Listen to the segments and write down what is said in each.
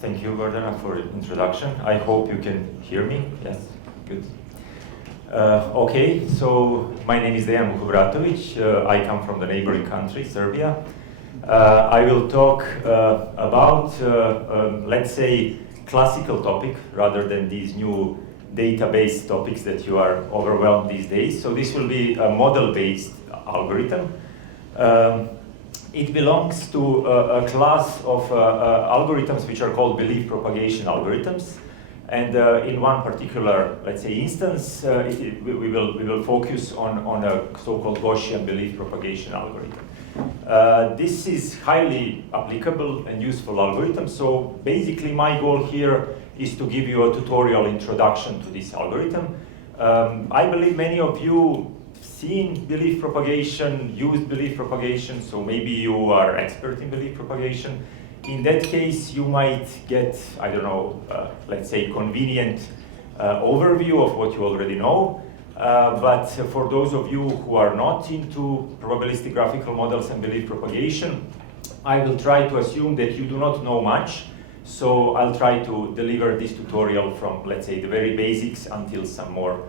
Thank you, Gordana, for the introduction. I hope you can hear me. Yes, good. Okay, so my name is Dejan Vukobratovic. I come from the neighboring country, Serbia. I will talk about, let's say, classical topic rather than these new database topics that you are overwhelmed these days. So this will be a model-based algorithm. It belongs to a class of algorithms which are called belief propagation algorithms. And in one particular, let's say, instance, we will focus on a so-called Gaussian belief propagation algorithm. This is highly applicable and useful algorithm. So basically my goal here is to give you a tutorial introduction to this algorithm. I believe many of you seen belief propagation, used belief propagation, so maybe you are expert in belief propagation. In that case, you might get, I don't know, let's say convenient overview of what you already know. But for those of you who are not into probabilistic graphical models and belief propagation, I will try to assume that you do not know much. So I'll try to deliver this tutorial from, let's say, the very basics until some more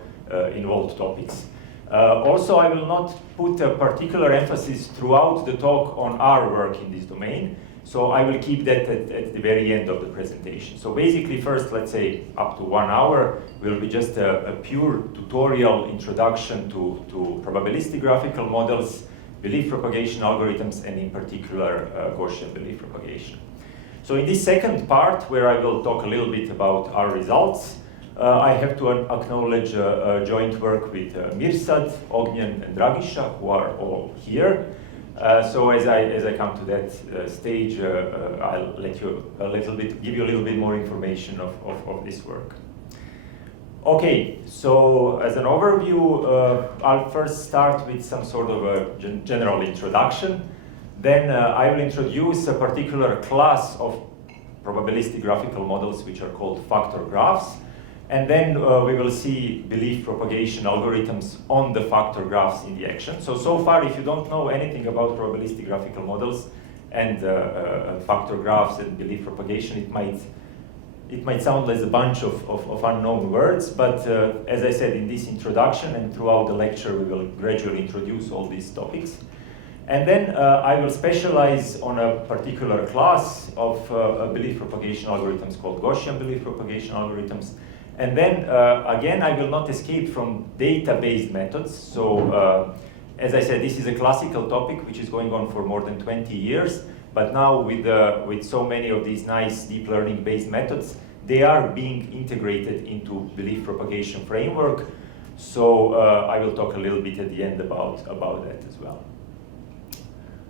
involved topics. Also, I will not put a particular emphasis throughout the talk on our work in this domain. So I will keep that at the very end of the presentation. So basically, first, let's say, up to 1 hour, will be just a pure tutorial introduction to probabilistic graphical models, belief propagation algorithms, and in particular, Gaussian belief propagation. So in this second part, where I will talk a little bit about our results, I have to acknowledge joint work with Mirsad, Ognjen, and Dragisha, who are all here. So as I come to that stage, I'll let you give you a little bit more information of this work. Okay, so as an overview, I'll first start with some sort of a general introduction. Then I will introduce a particular class of probabilistic graphical models which are called factor graphs. And then we will see belief propagation algorithms on the factor graphs in the action. So far, if you don't know anything about probabilistic graphical models and factor graphs and belief propagation, it might sound like a bunch of unknown words. But as I said in this introduction and throughout the lecture, we will gradually introduce all these topics. And then I will specialize on a particular class of belief propagation algorithms called Gaussian belief propagation algorithms. And then, again, I will not escape from data-based methods. So, as I said, this is a classical topic which is going on for more than 20 years. But now, with so many of these nice deep learning-based methods, they are being integrated into belief propagation framework. So, I will talk a little bit at the end about that as well.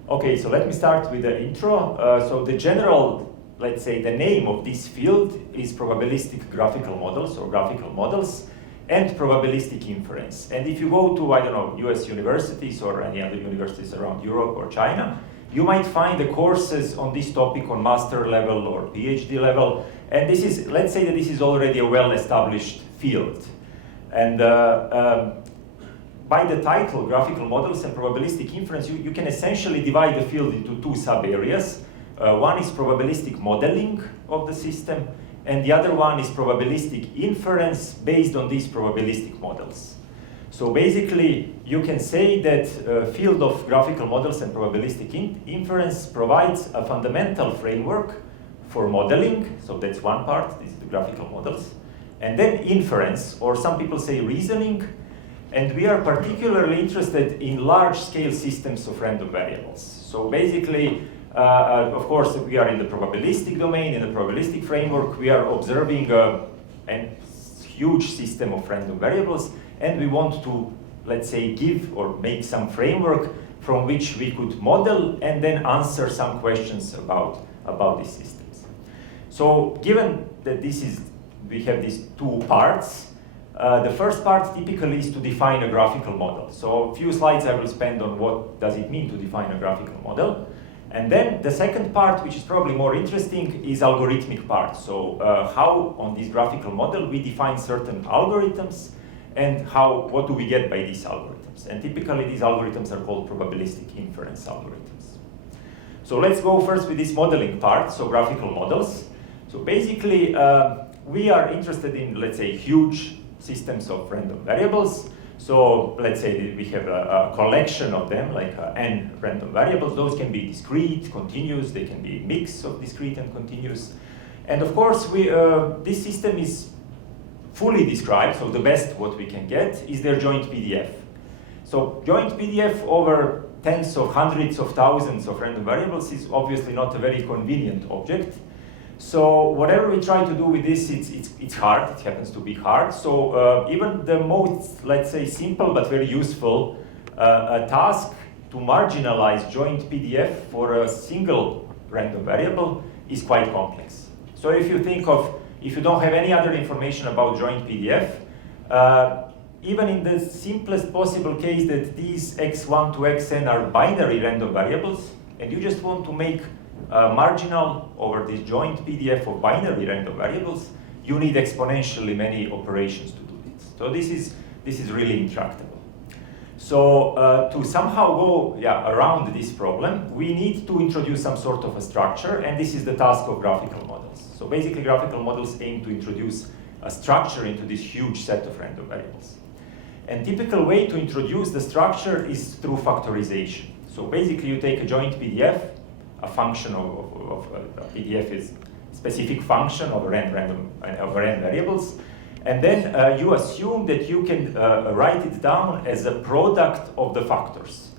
Okay, so let me start with the intro. So the general, let's say, the name of this field is probabilistic graphical models or graphical models and probabilistic inference. And if you go to, I don't know, US universities or any other universities around Europe or China, you might find the courses on this topic on master level or PhD level. And this is, let's say that this is already a well-established field. And by the title, graphical models and probabilistic inference, you can essentially divide the field into two sub-areas. One is probabilistic modeling of the system, and the other one is probabilistic inference based on these probabilistic models. So basically, you can say that field of graphical models and probabilistic inference provides a fundamental framework for modeling. So that's one part, this is the graphical models. And then inference, or some people say reasoning. And we are particularly interested in large-scale systems of random variables. So basically, of course, we are in the probabilistic domain, in the probabilistic framework, we are observing a huge system of random variables, and we want to, let's say, give or make some framework from which we could model and then answer some questions about these systems. So given that we have these two parts, the first part typically is to define a graphical model. So a few slides I will spend on what does it mean to define a graphical model. And then the second part, which is probably more interesting, is algorithmic part. So how on this graphical model we define certain algorithms and what do we get by these algorithms. And typically these algorithms are called probabilistic inference algorithms. So let's go first with this modeling part, so graphical models. So basically, we are interested in, let's say, huge systems of random variables. So let's say we have a collection of them, like n random variables. Those can be discrete, continuous, they can be a mix of discrete and continuous. And of course, this system is fully described, so the best what we can get is their joint PDF. So joint PDF over tens of hundreds of thousands of random variables is obviously not a very convenient object. So whatever we try to do with this, it's hard, it happens to be hard. So even the most, let's say, simple but very useful task to marginalize joint PDF for a single random variable is quite complex. So if you think of, if you don't have any other information about joint PDF, even in the simplest possible case that these x1 to xn are binary random variables, and you just want to make marginal over this joint PDF of binary random variables, you need exponentially many operations to do this. So this is really intractable. So to somehow go around this problem, we need to introduce some sort of a structure, and this is the task of graphical models. So basically, graphical models aim to introduce a structure into this huge set of random variables. And typical way to introduce the structure is through factorization. So basically, you take a joint PDF, a function of a PDF is a specific function of n variables, and then you assume that you can write it down as a product of the factors.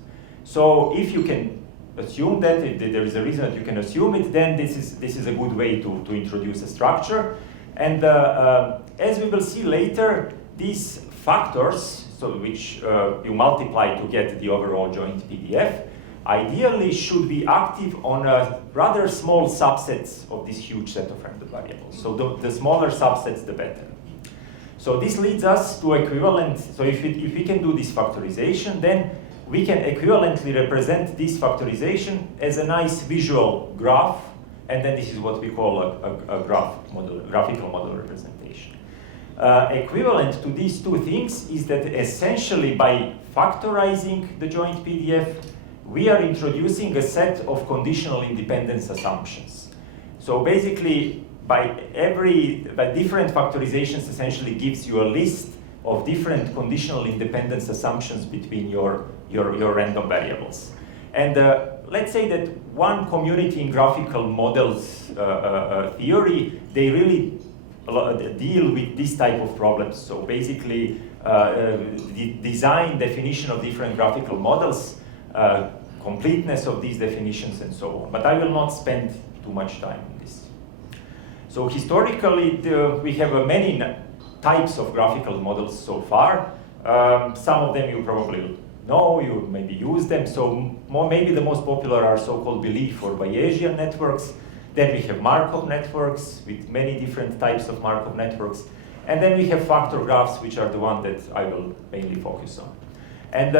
So if you can assume that, if there is a reason that you can assume it, then this is a good way to introduce a structure. And as we will see later, these factors, so which you multiply to get the overall joint PDF, ideally should be active on a rather small subsets of this huge set of random variables. So the smaller subsets, the better. So this leads us to equivalent. So if we can do this factorization, then we can equivalently represent this factorization as a nice visual graph, and then this is what we call a graphical model representation. Equivalent to these two things is that essentially by factorizing the joint PDF, we are introducing a set of conditional independence assumptions. So basically, by different factorizations essentially gives you a list of different conditional independence assumptions between your random variables. And let's say that one community in graphical models theory, they really deal with this type of problems. So basically, the design, definition of different graphical models, completeness of these definitions, and so on. But I will not spend too much time on this. So historically, we have many types of graphical models so far. Some of them you probably know, you maybe use them. So maybe the most popular are so-called belief or Bayesian networks. Then we have Markov networks with many different types of Markov networks. And then we have factor graphs, which are the one that I will mainly focus on. And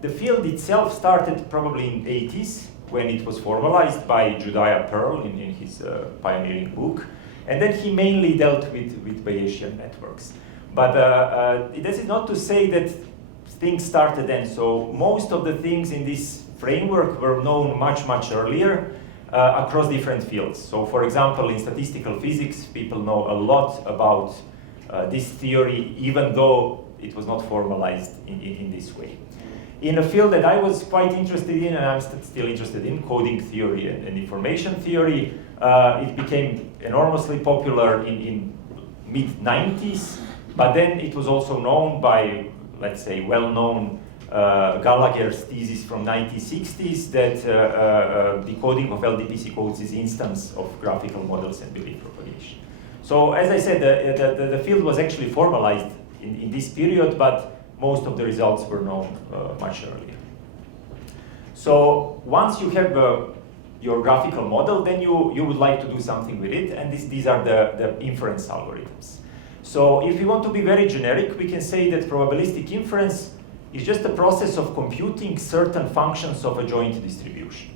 the field itself started probably in the 80s when it was formalized by Judea Pearl in his pioneering book. And then he mainly dealt with Bayesian networks. But this is not to say that things started then. So most of the things in this framework were known much, much earlier across different fields. So for example, in statistical physics, people know a lot about this theory, even though it was not formalized in this way. In a field that I was quite interested in, and I'm still interested in, coding theory and information theory, it became enormously popular in mid-90s, but then it was also known by, let's say, well-known Gallagher's thesis from 1960s that decoding of LDPC codes is instance of graphical models and belief propagation. So as I said, the field was actually formalized in this period, but most of the results were known much earlier. So once you have your graphical model, then you would like to do something with it, and these are the inference algorithms. So if we want to be very generic, we can say that probabilistic inference is just a process of computing certain functions of a joint distribution.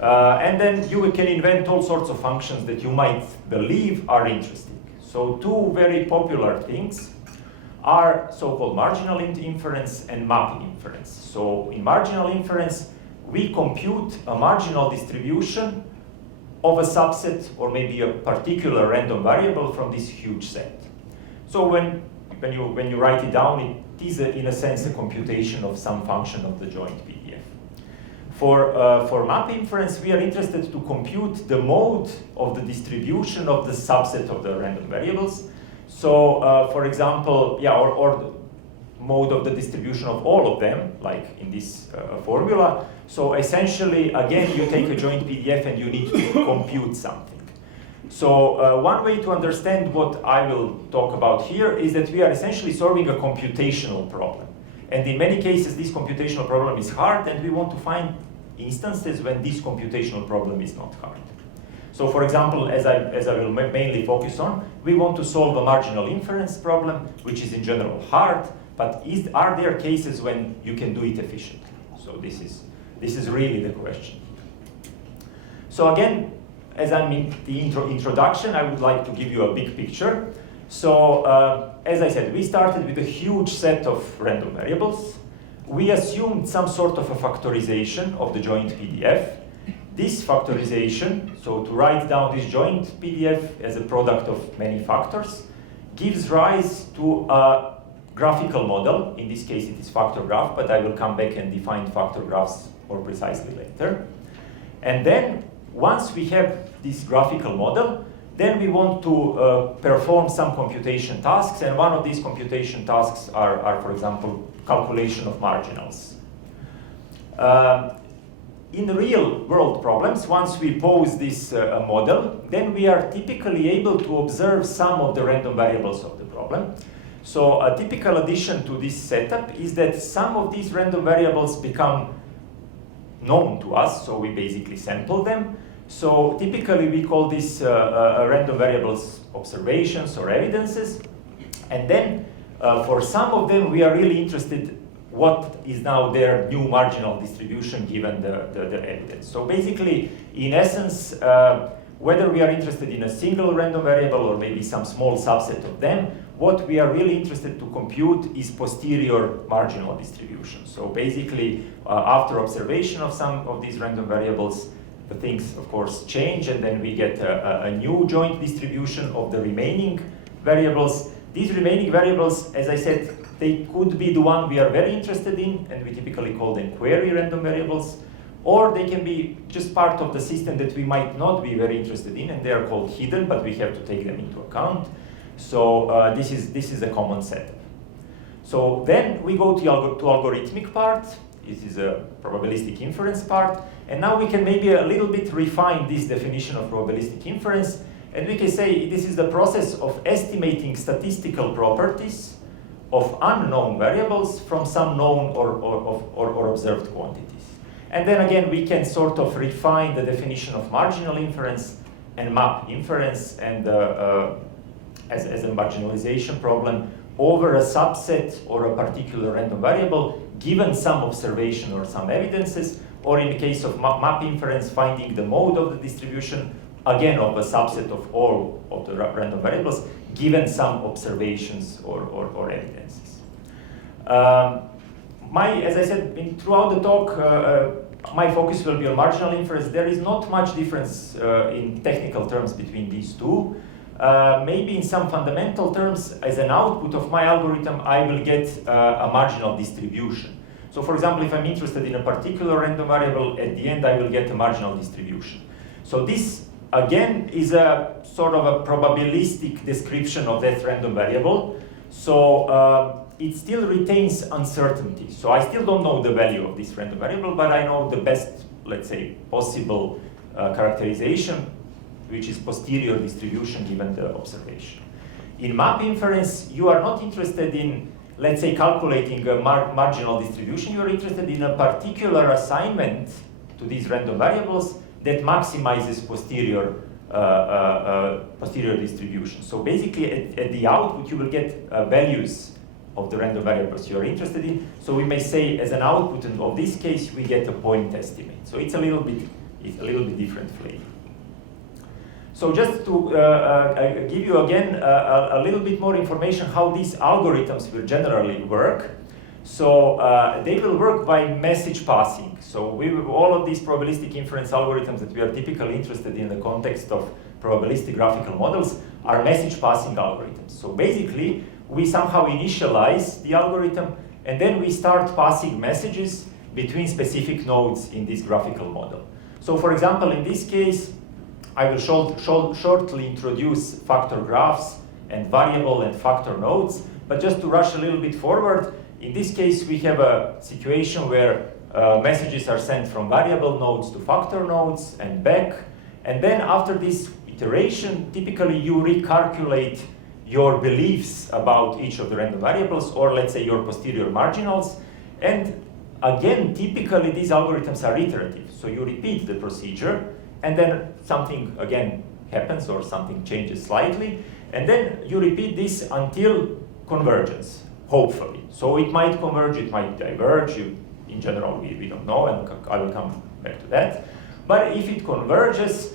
And then you can invent all sorts of functions that you might believe are interesting. So two very popular things are so-called marginal inference and mapping inference. So in marginal inference, we compute a marginal distribution of a subset or maybe a particular random variable from this huge set. So when you write it down, it is in a sense a computation of some function of the joint PDF. For map inference, we are interested to compute the mode of the distribution of the subset of the random variables. So for example, or the mode of the distribution of all of them, like in this formula. So essentially, again, you take a joint PDF and you need to compute something. So one way to understand what I will talk about here is that we are essentially solving a computational problem. And in many cases, this computational problem is hard, and we want to find instances when this computational problem is not hard. So for example, as I will mainly focus on, we want to solve a marginal inference problem, which is in general hard, but are there cases when you can do it efficiently? So this is really the question. So again, as I'm in the introduction, I would like to give you a big picture. So as I said, we started with a huge set of random variables. We assumed some sort of a factorization of the joint PDF. This factorization, so to write down this joint PDF as a product of many factors, gives rise to a graphical model. In this case, it is factor graph, but I will come back and define factor graphs more precisely later. And then, once we have this graphical model, then we want to perform some computation tasks, and one of these computation tasks are for example, calculation of marginals. In real world problems, once we pose this model, then we are typically able to observe some of the random variables of the problem. So a typical addition to this setup is that some of these random variables become known to us, so we basically sample them. So typically we call this random variables observations or evidences. And then for some of them we are really interested what is now their new marginal distribution given the evidence. So basically, in essence, whether we are interested in a single random variable or maybe some small subset of them, what we are really interested to compute is posterior marginal distribution. So basically, after observation of some of these random variables, the things, of course, change, and then we get a new joint distribution of the remaining variables. These remaining variables, as I said, they could be the one we are very interested in, and we typically call them query random variables, or they can be just part of the system that we might not be very interested in, and they are called hidden, but we have to take them into account. So this is a common setup. So then we go to algorithmic part. This is a probabilistic inference part, and now we can maybe a little bit refine this definition of probabilistic inference, and we can say this is the process of estimating statistical properties of unknown variables from some known or observed quantities. And then again, we can sort of refine the definition of marginal inference and map inference and as a marginalization problem over a subset or a particular random variable given some observation or some evidences, or in the case of map inference, finding the mode of the distribution, again of a subset of all of the random variables given some observations or evidences. As I said, throughout the talk, my focus will be on marginal inference. There is not much difference in technical terms between these two. Maybe in some fundamental terms, as an output of my algorithm, I will get a marginal distribution. So for example, if I'm interested in a particular random variable, at the end I will get a marginal distribution. So this, again, is a sort of a probabilistic description of that random variable. So it still retains uncertainty. So I still don't know the value of this random variable, but I know the best, let's say, possible characterization, which is posterior distribution given the observation. In map inference, you are not interested in, let's say, calculating a marginal distribution. You are interested in a particular assignment to these random variables that maximizes posterior distribution. So basically, at the output, you will get values of the random variables you are interested in. So we may say, as an output of this case, we get a point estimate. So it's a little bit different flavor. So just to give you again a little bit more information how these algorithms will generally work. So they will work by message passing. So all of these probabilistic inference algorithms that we are typically interested in the context of probabilistic graphical models are message passing algorithms. So basically, we somehow initialize the algorithm, and then we start passing messages between specific nodes in this graphical model. So for example, in this case, I will shortly introduce factor graphs and variable and factor nodes, but just to rush a little bit forward, in this case, we have a situation where messages are sent from variable nodes to factor nodes and back, and then after this iteration, typically you recalculate your beliefs about each of the random variables, or let's say your posterior marginals, and again, typically these algorithms are iterative, so you repeat the procedure, and then something again happens or something changes slightly, and then you repeat this until convergence, hopefully. So it might converge, it might diverge, in general we don't know, and I will come back to that. But if it converges,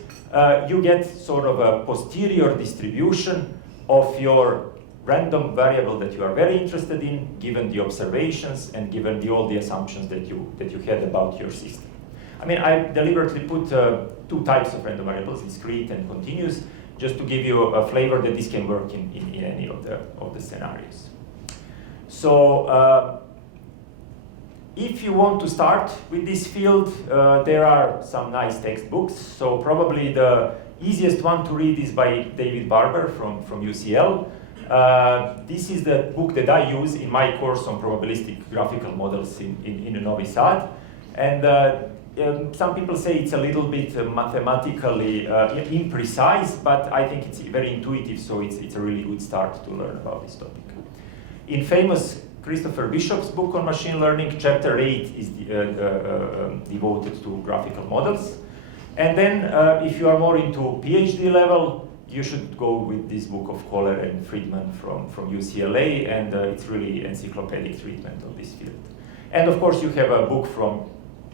you get sort of a posterior distribution of your random variable that you are very interested in, given the observations and given all the assumptions that you had about your system. I mean, I deliberately put two types of random variables, discrete and continuous, just to give you a flavor that this can work in any of the scenarios. So if you want to start with this field, there are some nice textbooks. So probably the easiest one to read is by David Barber from UCL. This is the book that I use in my course on probabilistic graphical models in Novi Sad. And some people say it's a little bit mathematically imprecise, but I think it's very intuitive, so it's a really good start to learn about this topic. In famous Christopher Bishop's book on machine learning, chapter 8 is devoted to graphical models. And then if you are more into PhD level, you should go with this book of Kohler and Friedman from UCLA, and it's really encyclopedic treatment of this field. And of course, you have a book from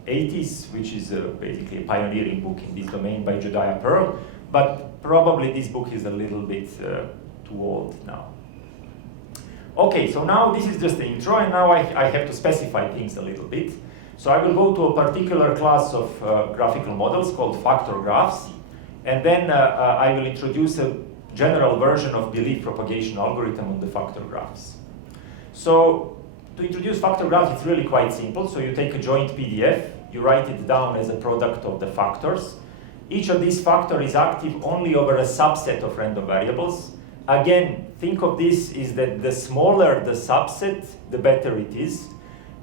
80s, which is basically a pioneering book in this domain by Jediah Pearl, but probably this book is a little bit too old now. Okay, so now this is just the intro, and now I have to specify things a little bit. So I will go to a particular class of graphical models called factor graphs, and then I will introduce a general version of belief propagation algorithm on the factor graphs. So to introduce factor graphs, it's really quite simple. So you take a joint PDF, you write it down as a product of the factors. Each of these factors is active only over a subset of random variables. Again, think of this is that the smaller the subset, the better it is,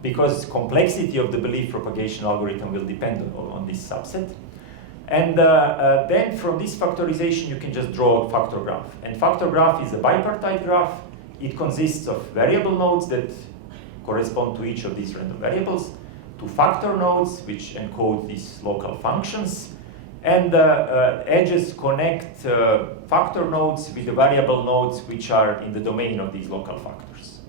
because complexity of the belief propagation algorithm will depend on this subset. And then from this factorization, you can just draw a factor graph. And factor graph is a bipartite graph. It consists of variable nodes that correspond to each of these random variables, to factor nodes, which encode these local functions, and edges connect factor nodes with the variable nodes which are in the domain of these local factors.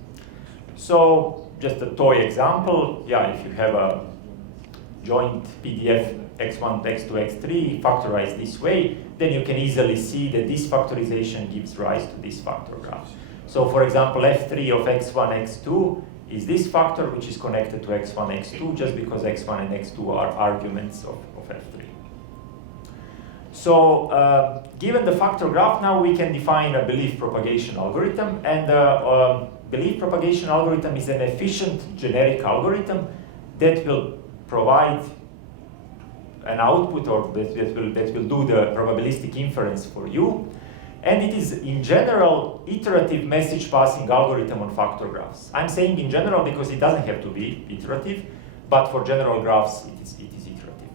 So just a toy example, yeah, if you have a joint PDF x1, x2, x3 factorized this way, then you can easily see that this factorization gives rise to this factor graph. So for example, f3 of x1, x2 is this factor which is connected to x1, x2 just because x1 and x2 are arguments of f3. So given the factor graph, now we can define a belief propagation algorithm, and belief propagation algorithm is an efficient generic algorithm that will provide an output, or that will do the probabilistic inference for you. And it is, in general, iterative message passing algorithm on factor graphs. I'm saying in general because it doesn't have to be iterative, but for general graphs, it is iterative.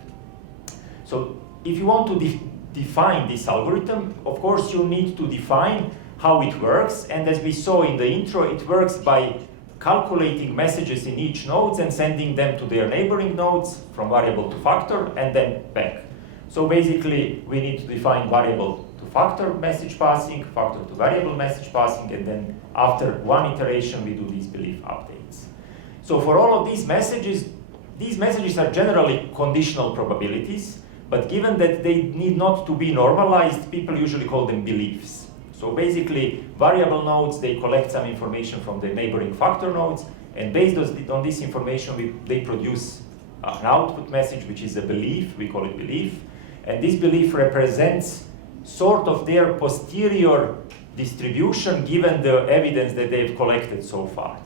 So if you want to define this algorithm, of course, you need to define how it works. And as we saw in the intro, it works by calculating messages in each node and sending them to their neighboring nodes from variable to factor and then back. So basically, we need to define variable to factor message passing, factor to variable message passing, and then after one iteration, we do these belief updates. So for all of these messages are generally conditional probabilities, but given that they need not to be normalized, people usually call them beliefs. So basically, variable nodes, they collect some information from the neighboring factor nodes, and based on this information, they produce an output message, which is a belief. We call it belief. And this belief represents sort of their posterior distribution given the evidence that they've collected so far.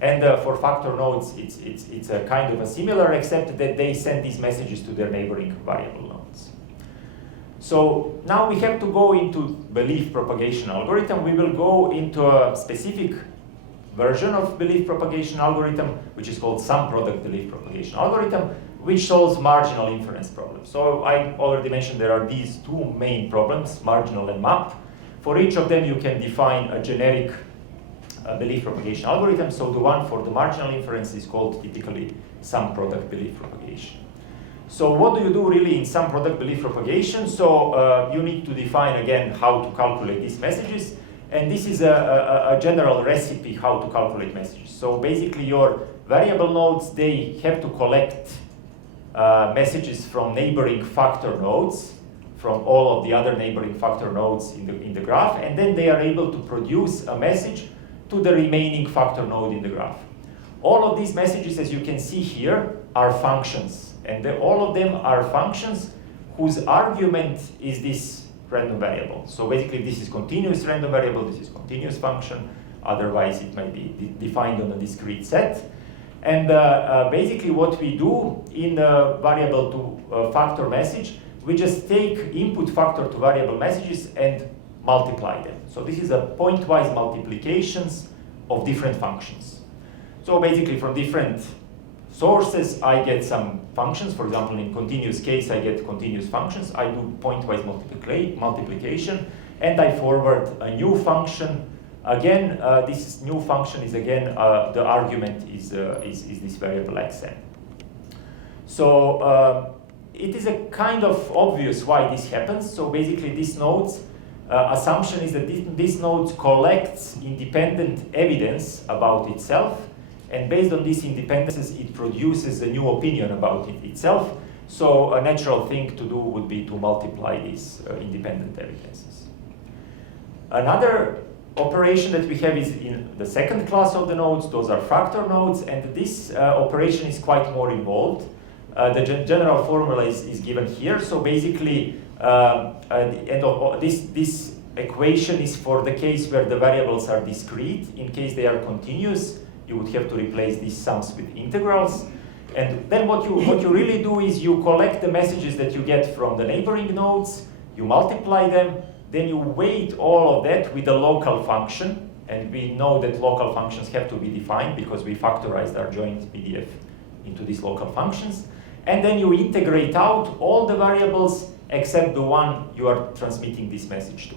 And for factor nodes, it's a kind of a similar, except that they send these messages to their neighboring variable nodes. So now we have to go into belief propagation algorithm. We will go into a specific version of belief propagation algorithm, which is called sum product belief propagation algorithm, which solves marginal inference problems. So I already mentioned there are these two main problems, marginal and map. For each of them, you can define a generic belief propagation algorithm. So the one for the marginal inference is called typically sum product belief propagation. So what do you do really in sum product belief propagation? So you need to define again how to calculate these messages. And this is a general recipe how to calculate messages. So basically your variable nodes, they have to collect messages from neighboring factor nodes, from all of the other neighboring factor nodes in the graph, and then they are able to produce a message to the remaining factor node in the graph. All of these messages, as you can see here, are functions, and all of them are functions whose argument is this random variable. So basically this is continuous random variable, this is continuous function, otherwise it might be defined on a discrete set. And basically what we do in the variable to factor message, we just take input factor to variable messages and multiply them. So this is a pointwise multiplications of different functions. So basically from different sources, I get some functions. For example, in continuous case, I get continuous functions. I do pointwise multiplication, and I forward a new function. Again, this new function is again, the argument is this variable xn. So it is a kind of obvious why this happens. So basically this node's assumption is that this node collects independent evidence about itself, and based on these independences, it produces a new opinion about itself. So a natural thing to do would be to multiply these independent evidences. Another operation that we have is in the second class of the nodes. Those are factor nodes, and this operation is quite more involved. The general formula is given here. So basically, this equation is for the case where the variables are discrete. In case they are continuous, you would have to replace these sums with integrals. And then what you really do is you collect the messages that you get from the neighboring nodes, you multiply them, then you weight all of that with a local function. And we know that local functions have to be defined because we factorized our joint PDF into these local functions. And then you integrate out all the variables except the one you are transmitting this message to.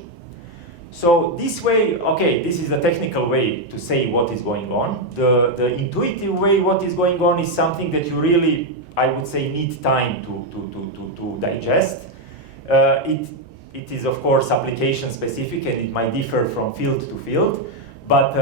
So this way, okay, this is a technical way to say what is going on. The intuitive way what is going on is something that you really, I would say, need time to digest. It is, of course, application specific, and it might differ from field to field. But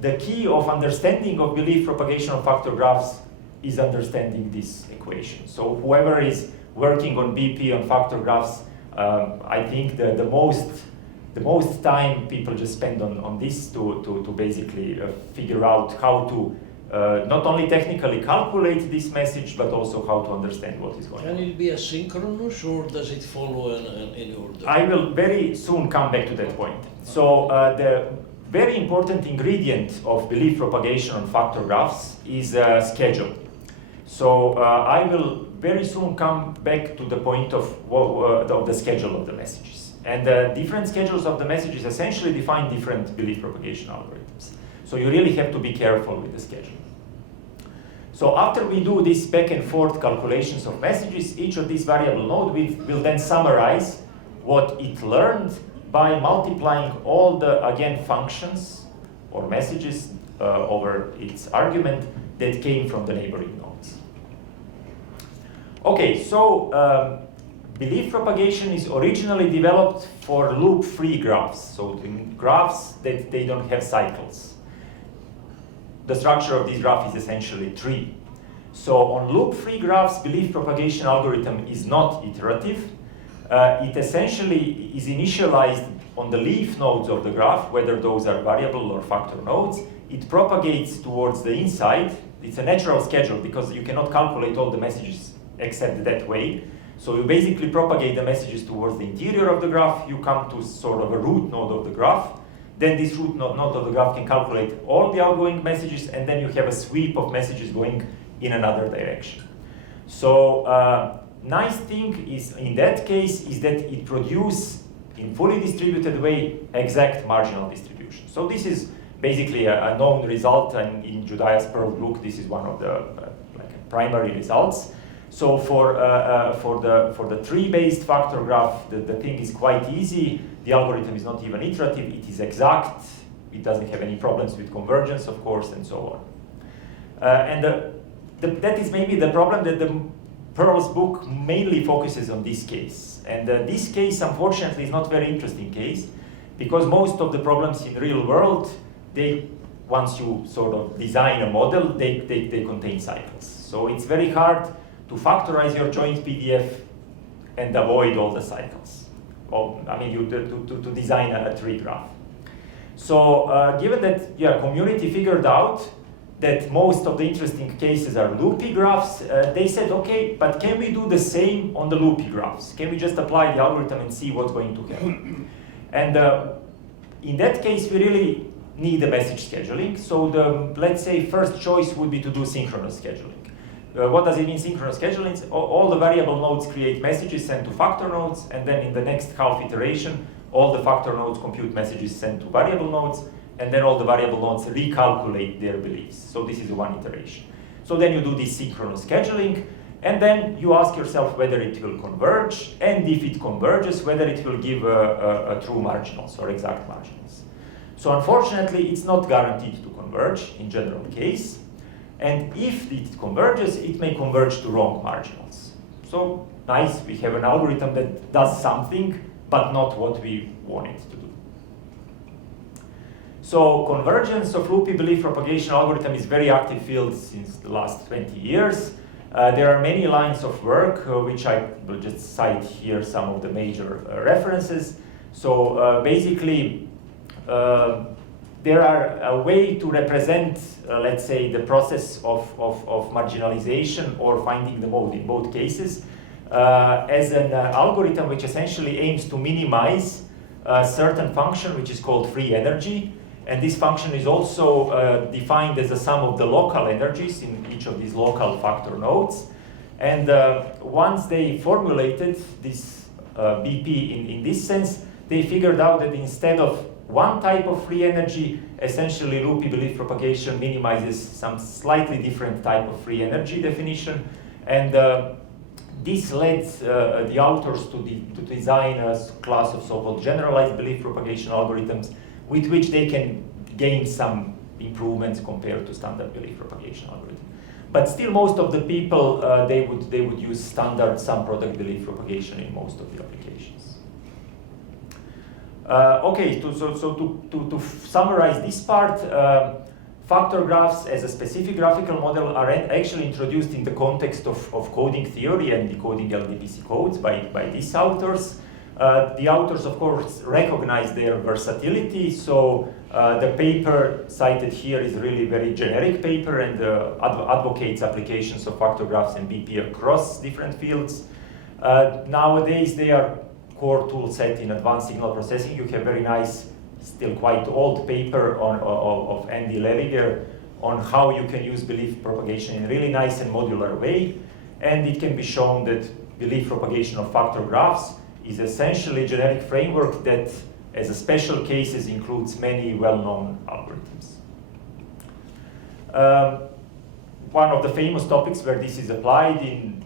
the key of understanding of belief propagation of factor graphs is understanding this equation. So whoever is working on BP on factor graphs, I think the most time people just spend on this to basically figure out how to not only technically calculate this message, but also how to understand what is going on. Can it be asynchronous, or does it follow in order? I will very soon come back to that point. So the very important ingredient of belief propagation on factor graphs is schedule. So I will very soon come back to the point of the schedule of the messages. And different schedules of the messages essentially define different belief propagation algorithms. So you really have to be careful with the schedule. So after we do this back and forth calculations of messages, each of these variable nodes will then summarize what it learned by multiplying all the, again, functions or messages over its argument that came from the neighboring nodes. Okay, so belief propagation is originally developed for loop-free graphs, so in graphs that they don't have cycles. The structure of this graph is essentially tree. So on loop-free graphs, belief propagation algorithm is not iterative. It essentially is initialized on the leaf nodes of the graph, whether those are variable or factor nodes, it propagates towards the inside. It's a natural schedule because you cannot calculate all the messages except that way. So you basically propagate the messages towards the interior of the graph. You come to sort of a root node of the graph. Then this root node of the graph can calculate all the outgoing messages, and then you have a sweep of messages going in another direction. So nice thing is, in that case, is that it produces, in fully distributed way, exact marginal distribution. So this is basically a known result, and in Judaya's Pearl book, this is one of the primary results. So for the tree-based factor graph, the thing is quite easy. The algorithm is not even iterative, it is exact. It doesn't have any problems with convergence, of course, and so on. And that is maybe the problem, that the Pearl's book mainly focuses on this case. And this case, unfortunately, is not a very interesting case, because most of the problems in real world, once you sort of design a model, they contain cycles. So it's very hard to factorize your joint PDF and avoid all the cycles. To design a tree graph. So given that community figured out that most of the interesting cases are loopy graphs, they said, okay, but can we do the same on the loopy graphs? Can we just apply the algorithm and see what's going to happen? And in that case, we really need a message scheduling. So let's say first choice would be to do synchronous scheduling. What does it mean, synchronous scheduling? All the variable nodes create messages sent to factor nodes, and then in the next half iteration, all the factor nodes compute messages sent to variable nodes, and then all the variable nodes recalculate their beliefs. So this is one iteration. So then you do this synchronous scheduling, and then you ask yourself whether it will converge, and if it converges, whether it will give a true marginals or exact marginals. So unfortunately, it's not guaranteed to converge in general case. And if it converges, it may converge to wrong marginals. So nice, we have an algorithm that does something, but not what we want it to do. So convergence of loopy belief propagation algorithm is very active field since the last 20 years. There are many lines of work, which I will just cite here some of the major references. So basically, there are a way to represent, let's say, the process of marginalization or finding the mode in both cases as an algorithm which essentially aims to minimize a certain function which is called free energy. And this function is also defined as the sum of the local energies in each of these local factor nodes. And once they formulated this BP in this sense, they figured out that instead of one type of free energy, essentially loopy belief propagation minimizes some slightly different type of free energy definition. And this led the authors to design a class of so-called generalized belief propagation algorithms with which they can gain some improvements compared to standard belief propagation algorithm. But still, most of the people, they would use standard sum product belief propagation in most of the applications. Okay, to summarize this part, factor graphs as a specific graphical model are actually introduced in the context of coding theory and decoding LDPC codes by these authors. The authors, of course, recognize their versatility, so the paper cited here is really very generic paper and advocates applications of factor graphs and BP across different fields. Nowadays, they are core tool set in advanced signal processing. You have very nice, still quite old paper of Andy Lelliger on how you can use belief propagation in a really nice and modular way. And it can be shown that belief propagation of factor graphs is essentially a generic framework that, as a special cases, includes many well-known algorithms. One of the famous topics where this is applied in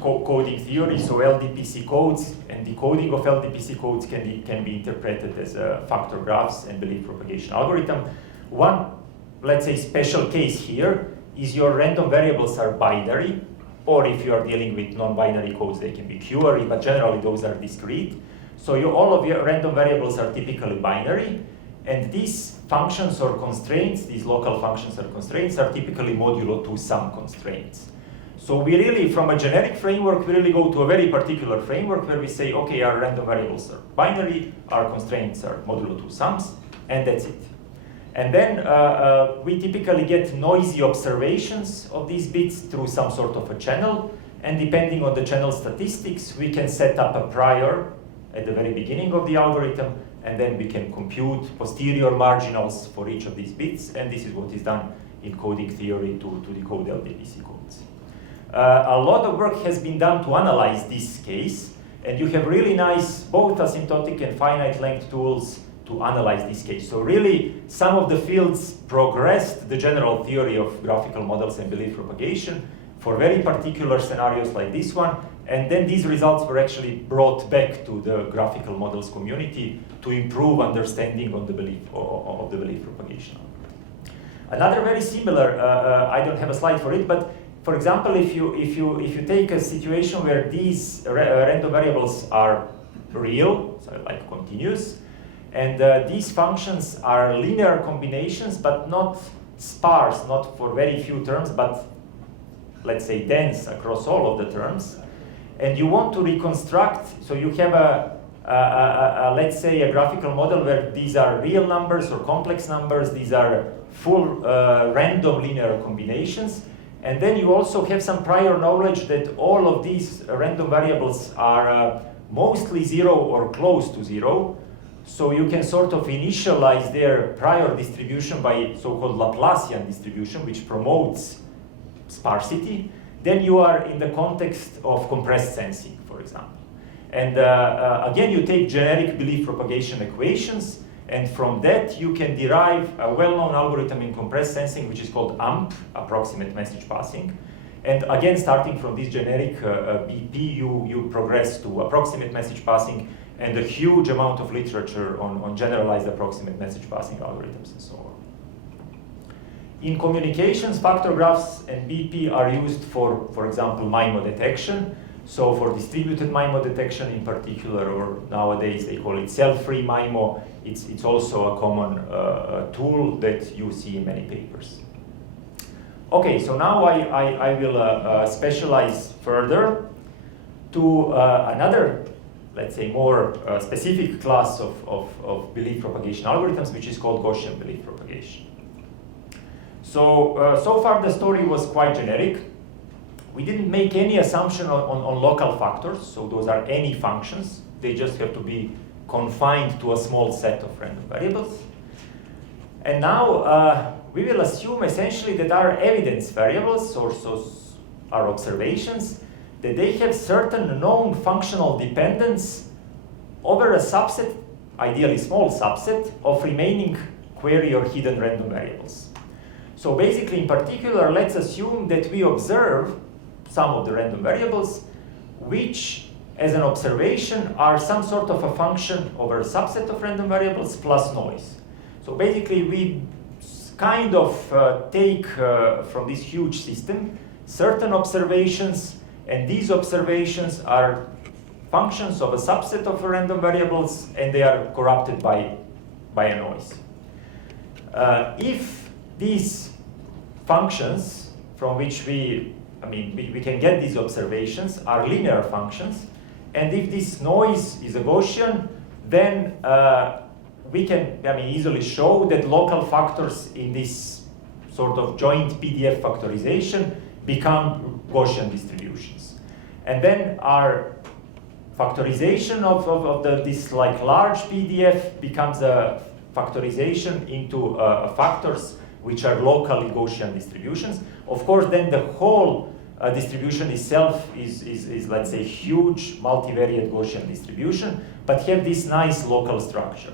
coding theory, so LDPC codes and decoding of LDPC codes can be interpreted as factor graphs and belief propagation algorithm. One, let's say, special case here is your random variables are binary, or if you are dealing with non-binary codes, they can be query, but generally those are discrete. So all of your random variables are typically binary, and these functions or constraints, these local functions or constraints, are typically modulo 2 sum constraints. So we really, from a generic framework, we really go to a very particular framework where we say, okay, our random variables are binary, our constraints are modulo 2 sums, and that's it. And then we typically get noisy observations of these bits through some sort of a channel, and depending on the channel statistics, we can set up a prior at the very beginning of the algorithm, and then we can compute posterior marginals for each of these bits, and this is what is done in coding theory to decode LDPC codes. A lot of work has been done to analyze this case, and you have really nice both asymptotic and finite length tools to analyze this case. So really, some of the fields progressed the general theory of graphical models and belief propagation for very particular scenarios like this one, and then these results were actually brought back to the graphical models community to improve understanding of the belief propagation. Another very similar, I don't have a slide for it, but for example, if you take a situation where these random variables are real, so like continuous, and these functions are linear combinations, but not sparse, not for very few terms, but let's say dense across all of the terms. And you want to reconstruct, so you have let's say a graphical model where these are real numbers or complex numbers, these are full random linear combinations. And then you also have some prior knowledge that all of these random variables are mostly 0 or close to 0. So you can sort of initialize their prior distribution by so-called Laplacian distribution, which promotes sparsity. Then you are in the context of compressed sensing, for example. And again, you take generic belief propagation equations, and from that you can derive a well-known algorithm in compressed sensing, which is called AMP, approximate message passing. And again, starting from this generic BP, you progress to approximate message passing, and a huge amount of literature on generalized approximate message passing algorithms and so on. In communications, factor graphs and BP are used for example, MIMO detection. So for distributed MIMO detection in particular, or nowadays they call it cell-free MIMO, it's also a common tool that you see in many papers. Okay, so now I will specialize further to another, let's say, more specific class of belief propagation algorithms, which is called Gaussian belief propagation. So far the story was quite generic. We didn't make any assumption on local factors, so those are any functions. They just have to be confined to a small set of random variables. And now we will assume essentially that our evidence variables, or so our observations, that they have certain known functional dependence over a subset, ideally small subset, of remaining query or hidden random variables. So basically, in particular, let's assume that we observe some of the random variables, which, as an observation, are some sort of a function over a subset of random variables plus noise. So basically, we kind of take from this huge system certain observations, and these observations are functions of a subset of random variables, and they are corrupted by a noise. If these functions from which we can get these observations are linear functions, and if this noise is a Gaussian, then we can easily show that local factors in this sort of joint PDF factorization become Gaussian distributions. And then our factorization of this like large PDF becomes a factorization into factors which are locally Gaussian distributions. Of course, then the whole distribution itself is let's say huge multivariate Gaussian distribution, but have this nice local structure.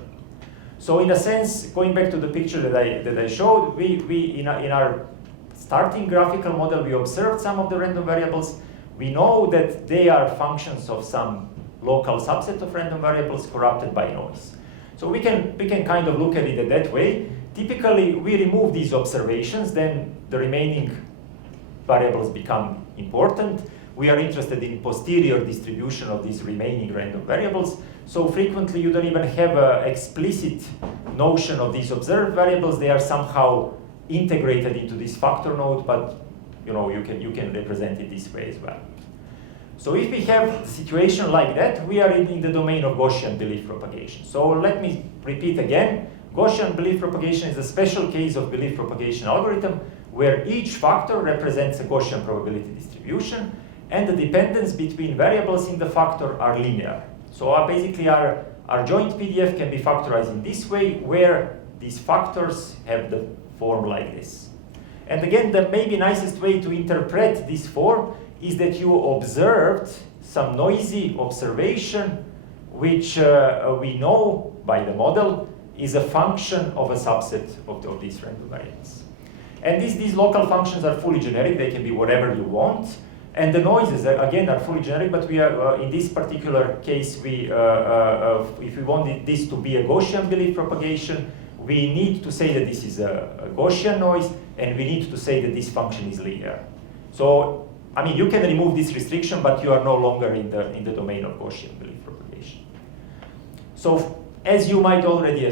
So in a sense, going back to the picture that I showed, we in our starting graphical model, we observed some of the random variables. We know that they are functions of some local subset of random variables corrupted by noise. So we can kind of look at it that way. Typically, we remove these observations, then the remaining variables become important. We are interested in posterior distribution of these remaining random variables. So frequently, you don't even have an explicit notion of these observed variables. They are somehow integrated into this factor node, but you can represent it this way as well. So if we have a situation like that, we are in the domain of Gaussian belief propagation. So let me repeat again. Gaussian belief propagation is a special case of belief propagation algorithm where each factor represents a Gaussian probability distribution, and the dependence between variables in the factor are linear. So basically our joint PDF can be factorized in this way, where these factors have the form like this. And again, the maybe nicest way to interpret this form is that you observed some noisy observation, which we know by the model is a function of a subset of these random variables. And these local functions are fully generic. They can be whatever you want. And the noises, again, are fully generic, but we are, in this particular case, if we wanted this to be a Gaussian belief propagation, we need to say that this is a Gaussian noise, and we need to say that this function is linear. So, I mean, you can remove this restriction, but you are no longer in the domain of Gaussian belief propagation. So, as you might already,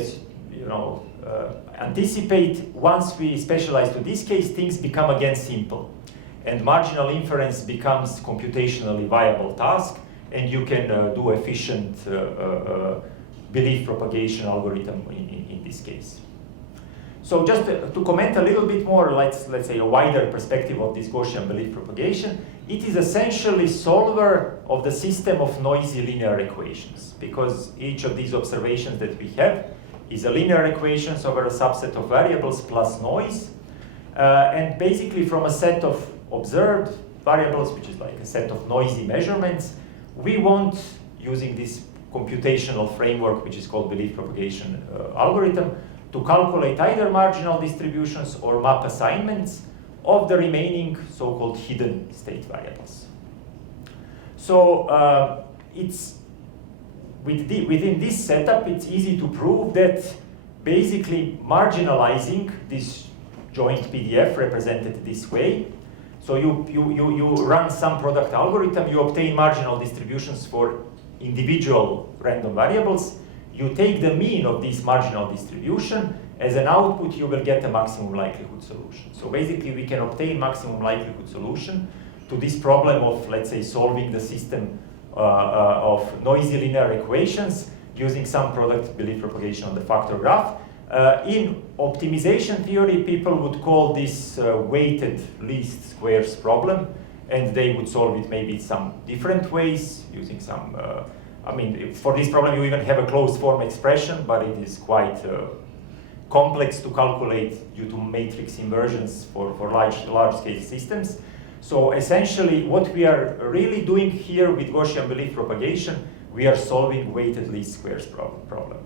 anticipate, once we specialize to this case, things become again simple. And marginal inference becomes computationally viable task, and you can do efficient belief propagation algorithm in this case. So just to comment a little bit more, let's say a wider perspective of this Gaussian belief propagation, it is essentially solver of the system of noisy linear equations, because each of these observations that we have is a linear equation over a subset of variables plus noise, and basically from a set of observed variables, which is like a set of noisy measurements, we want, using this computational framework, which is called belief propagation algorithm, to calculate either marginal distributions or map assignments of the remaining so-called hidden state variables. So it's within this setup, it's easy to prove that basically marginalizing this joint PDF represented this way. So you run some product algorithm, you obtain marginal distributions for individual random variables, you take the mean of this marginal distribution, as an output you will get a maximum likelihood solution. So basically we can obtain maximum likelihood solution to this problem of, let's say, solving the system of noisy linear equations using some product belief propagation on the factor graph. In optimization theory, people would call this weighted least squares problem, and they would solve it maybe some different ways using some, I mean, for this problem you even have a closed form expression, but it is quite complex to calculate due to matrix inversions for large scale systems. So essentially what we are really doing here with Gaussian belief propagation, we are solving weighted least squares problem.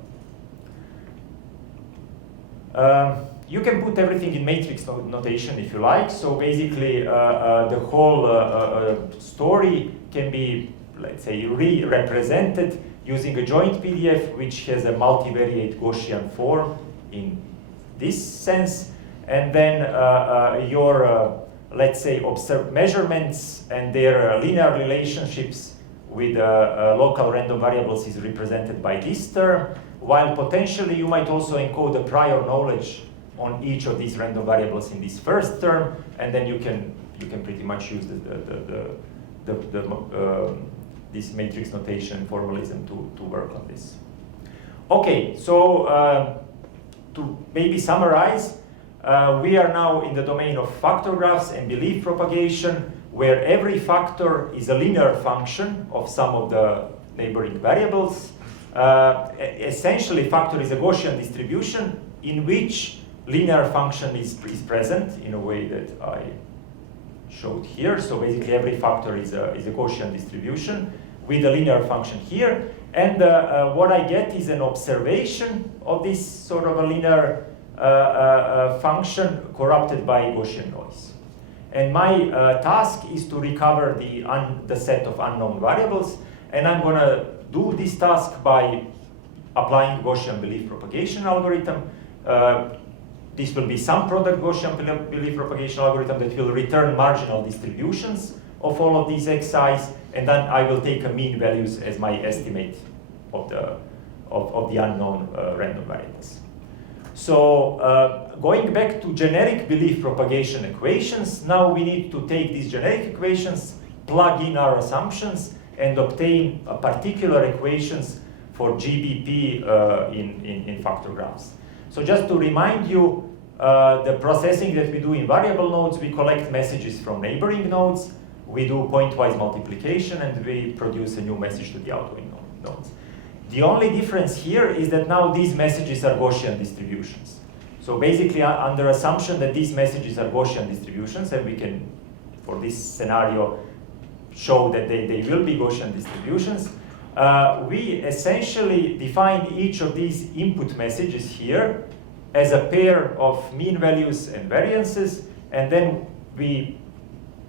You can put everything in matrix notation if you like. So basically the whole story can be, let's say, re-represented using a joint PDF which has a multivariate Gaussian form in this sense, and then your let's say observed measurements and their linear relationships with local random variables is represented by this term, while potentially you might also encode a prior knowledge on each of these random variables in this first term, and then you can pretty much use this matrix notation formalism to work on this. Okay, so to maybe summarize, we are now in the domain of factor graphs and belief propagation, where every factor is a linear function of some of the neighboring variables. Essentially, factor is a Gaussian distribution in which linear function is present in a way that I showed here. So basically, every factor is a Gaussian distribution with a linear function here. And what I get is an observation of this sort of a linear function corrupted by Gaussian noise. And my task is to recover the set of unknown variables, and I'm going to do this task by applying Gaussian belief propagation algorithm. This will be some product Gaussian belief propagation algorithm that will return marginal distributions of all of these xi's, and then I will take a mean values as my estimate of the unknown random variables. So going back to generic belief propagation equations, now we need to take these generic equations, plug in our assumptions, and obtain particular equations for GBP in factor graphs. So just to remind you, the processing that we do in variable nodes, we collect messages from neighboring nodes, we do pointwise multiplication, and we produce a new message to the outgoing nodes. The only difference here is that now these messages are Gaussian distributions. So basically, under assumption that these messages are Gaussian distributions, and we can, for this scenario, show that they will be Gaussian distributions, we essentially define each of these input messages here as a pair of mean values and variances, and then we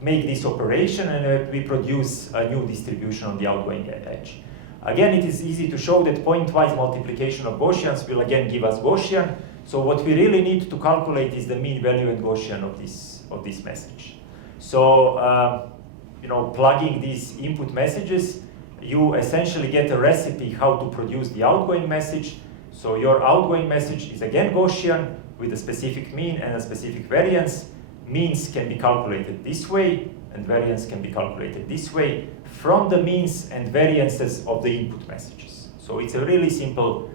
make this operation and we produce a new distribution on the outgoing edge. Again, it is easy to show that pointwise multiplication of Gaussians will again give us Gaussian. So what we really need to calculate is the mean value and Gaussian of this message. So plugging these input messages, you essentially get a recipe how to produce the outgoing message. So your outgoing message is again Gaussian with a specific mean and a specific variance. Means can be calculated this way, and variance can be calculated this way from the means and variances of the input messages. So it's a really simple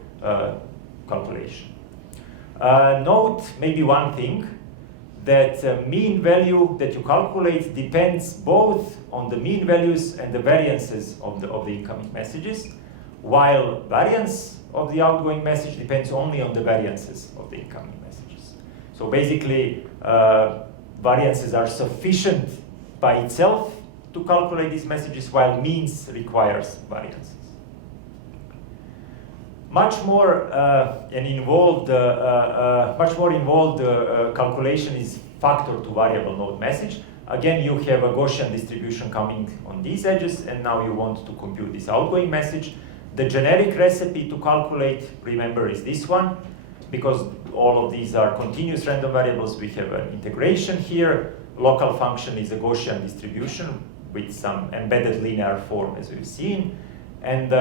calculation. Note maybe one thing, that mean value that you calculate depends both on the mean values and the variances of the incoming messages, while variance of the outgoing message depends only on the variances of the incoming messages. So basically, variances are sufficient by itself to calculate these messages, while means requires variances. Much more involved calculation is factor to variable node message. Again, you have a Gaussian distribution coming on these edges, and now you want to compute this outgoing message. The generic recipe to calculate, remember, is this one. Because all of these are continuous random variables, we have an integration here. Local function is a Gaussian distribution with some embedded linear form, as we've seen. And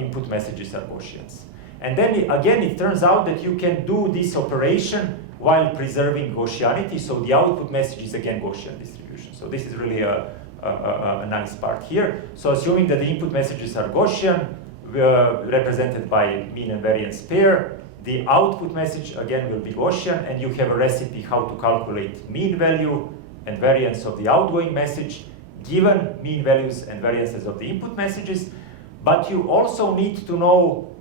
input messages are Gaussians. And then again, it turns out that you can do this operation while preserving Gaussianity. So the output message is again Gaussian distribution. So this is really a nice part here. So assuming that the input messages are Gaussian, represented by mean and variance pair, the output message again will be Gaussian, and you have a recipe how to calculate mean value and variance of the outgoing message given mean values and variances of the input messages. But you also need to know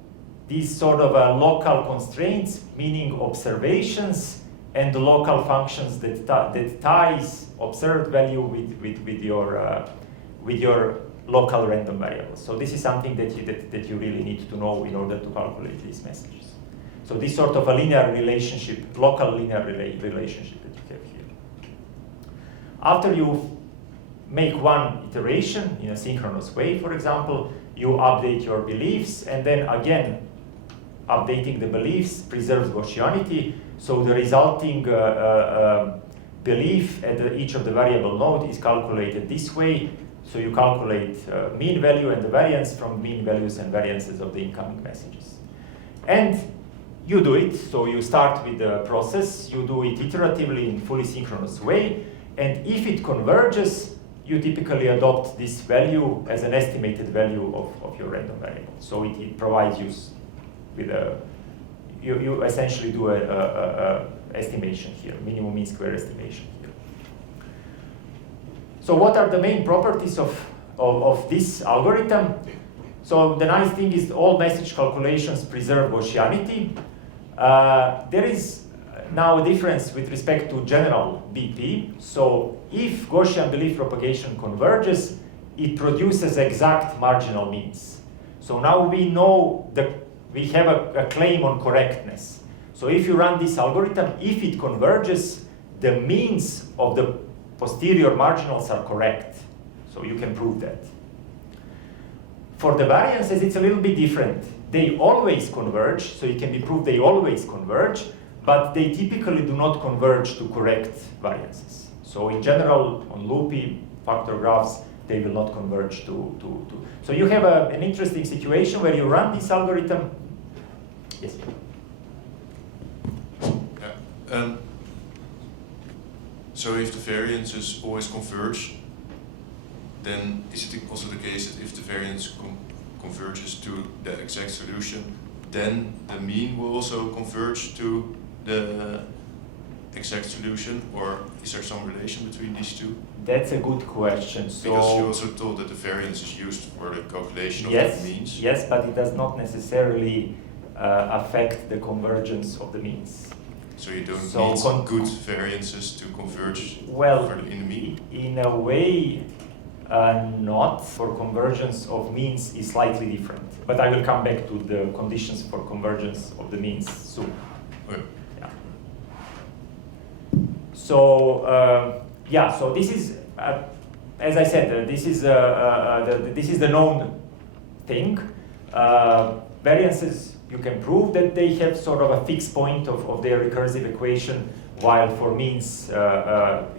these sort of local constraints, meaning observations and the local functions that ties observed value with your local random variables. So this is something that you really need to know in order to calculate these messages. So this sort of a linear relationship, local linear relationship that you have here. After you make one iteration in a synchronous way, for example, you update your beliefs, and then again, updating the beliefs preserves Gaussianity. So the resulting belief at each of the variable node is calculated this way. So you calculate mean value and the variance from mean values and variances of the incoming messages. And you do it, so you start with the process, you do it iteratively in fully synchronous way, and if it converges, you typically adopt this value as an estimated value of your random variable. So it provides you with you essentially do a estimation here, minimum mean square estimation here. So what are the main properties of this algorithm? So the nice thing is all message calculations preserve Gaussianity. There is now a difference with respect to general BP. So if Gaussian belief propagation converges, it produces exact marginal means. So now we know that we have a claim on correctness. So if you run this algorithm, if it converges, the means of the posterior marginals are correct. So you can prove that. For the variances, it's a little bit different. They always converge, so it can be proved they always converge, but they typically do not converge to correct variances. So in general, on loopy factor graphs, they will not converge to. So you have an interesting situation where you run this algorithm. Yes? So if the variances always converge, then is it also the case that if the variance converges to the exact solution, then the mean will also converge to the exact solution, or is there some relation between these two? That's a good question. Because you also told that the variance is used for the calculation of yes, the means. Yes, but it does not necessarily affect the convergence of the means. So you don't need good variances to converge in the mean? In a way, not. For convergence of means is slightly different. But I will come back to the conditions for convergence of the means soon. Okay. Yeah. So so this is, as I said, this is the known thing. Variances, you can prove that they have sort of a fixed point of their recursive equation, while for means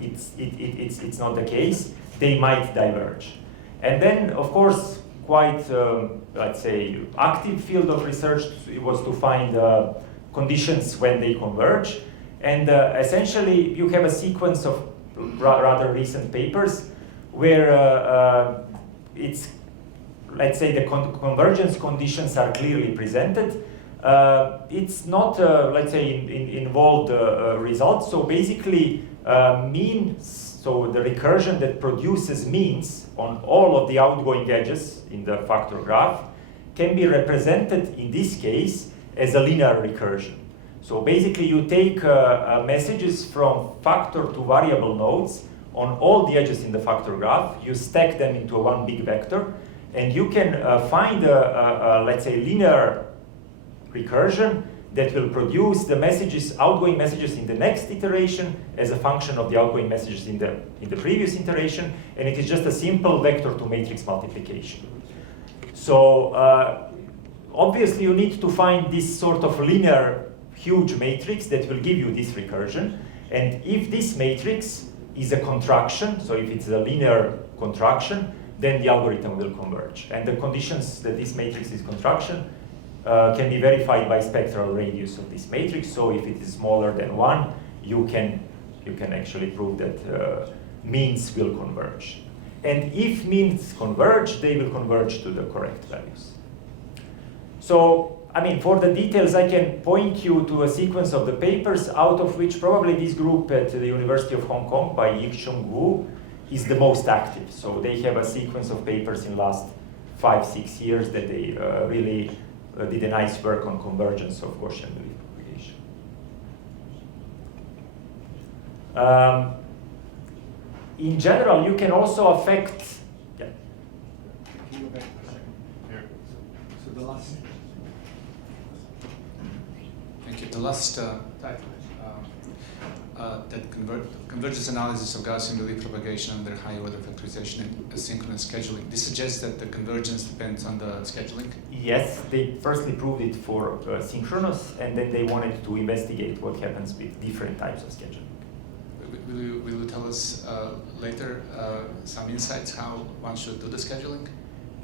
it's not the case. They might diverge. And then, of course, quite, let's say, active field of research was to find conditions when they converge. And essentially, you have a sequence of rather recent papers where it's, let's say, the convergence conditions are clearly presented. It's not, let's say, involved results. So basically, means, so the recursion that produces means on all of the outgoing edges in the factor graph can be represented in this case as a linear recursion. So basically, you take messages from factor to variable nodes on all the edges in the factor graph, you stack them into one big vector, and you can find let's say, linear recursion that will produce the messages, outgoing messages in the next iteration as a function of the outgoing messages in the previous iteration, and it is just a simple vector to matrix multiplication. So obviously you need to find this sort of linear huge matrix that will give you this recursion, and if this matrix is a contraction, so if it's a linear contraction, then the algorithm will converge. And the conditions that this matrix is contraction can be verified by spectral radius of this matrix. So if it is smaller than 1, you can actually prove that means will converge. And if means converge, they will converge to the correct values. So, I mean, for the details, I can point you to a sequence of the papers, out of which probably this group at the University of Hong Kong by Yi-Chung Wu is the most active. So they have a sequence of papers in the last 5-6 years that they really did a nice work on convergence of Gaussian belief propagation. In general, you can also affect. Yeah. Can you go back a second? Here. So the last. Thank you. The last title, that convergence analysis of Gaussian belief propagation under high order factorization and asynchronous scheduling. This suggests that the convergence depends on the scheduling? Yes, they firstly proved it for synchronous, and then they wanted to investigate what happens with different types of scheduling. Will you tell us later some insights how one should do the scheduling?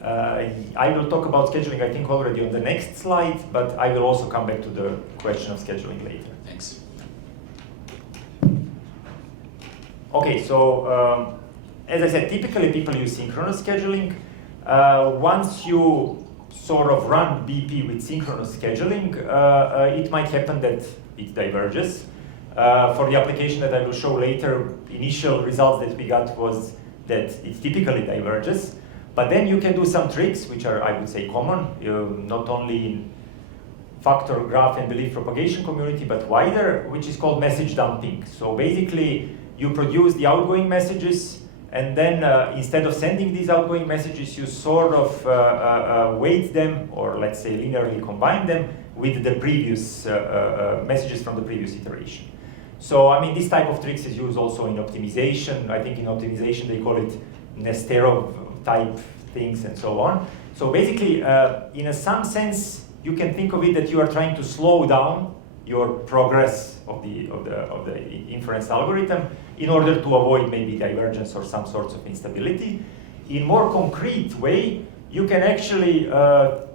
I will talk about scheduling, I think, already on the next slide, but I will also come back to the question of scheduling later. Thanks. Okay, so as I said, typically people use synchronous scheduling. Once you sort of run BP with synchronous scheduling, it might happen that it diverges. For the application that I will show later, initial results that we got was that it typically diverges. But then you can do some tricks, which are, I would say, common, not only in factor graph and belief propagation community, but wider, which is called message dumping. So basically, you produce the outgoing messages, and then instead of sending these outgoing messages, you sort of weight them, or let's say linearly combine them with the previous messages from the previous iteration. So, I mean, this type of tricks is used also in optimization. I think in optimization they call it Nesterov type things and so on. So basically, in some sense, you can think of it that you are trying to slow down your progress of the inference algorithm in order to avoid maybe divergence or some sorts of instability. In more concrete way, you can actually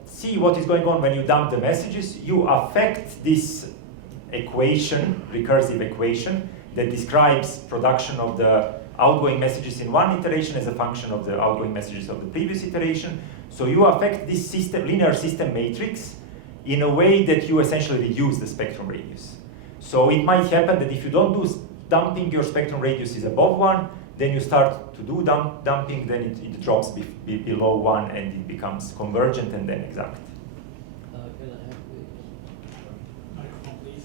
see what is going on when you dump the messages. You affect this equation, recursive equation, that describes production of the outgoing messages in one iteration as a function of the outgoing messages of the previous iteration. So you affect this linear system matrix in a way that you essentially reduce the spectrum radius. So it might happen that if you don't do dumping, your spectrum radius is above 1, then you start to do dumping, then it drops below 1 and it becomes convergent and then exact. Can I have the Microphone, please.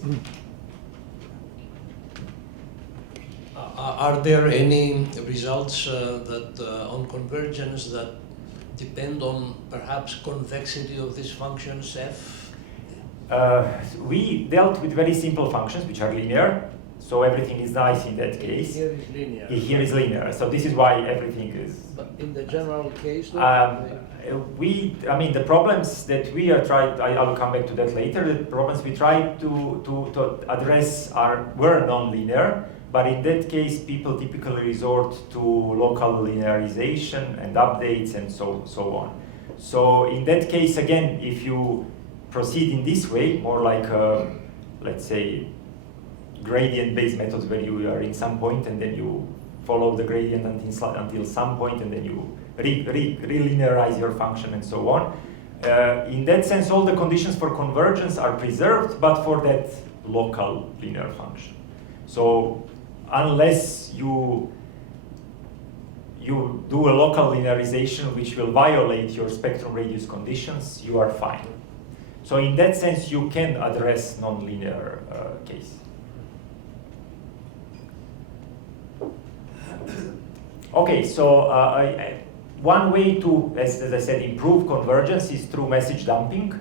Are there any results on convergence that depend on perhaps convexity of these functions f? We dealt with very simple functions which are linear, so everything is nice in that case. Here is linear. Here is linear, so this is why everything is. But in the general case, the problems that we are trying, I'll come back to that later, the problems we tried to address were non-linear, but in that case people typically resort to local linearization and updates and so on. So in that case, again, if you proceed in this way, more like, let's say, gradient-based methods where you are in some point and then you follow the gradient until some point and then you re-linearize your function and so on. In that sense, all the conditions for convergence are preserved, but for that local linear function. So unless you do a local linearization which will violate your spectrum radius conditions, you are fine. So in that sense, you can address non-linear case. Okay, so one way to, as I said, improve convergence is through message dumping.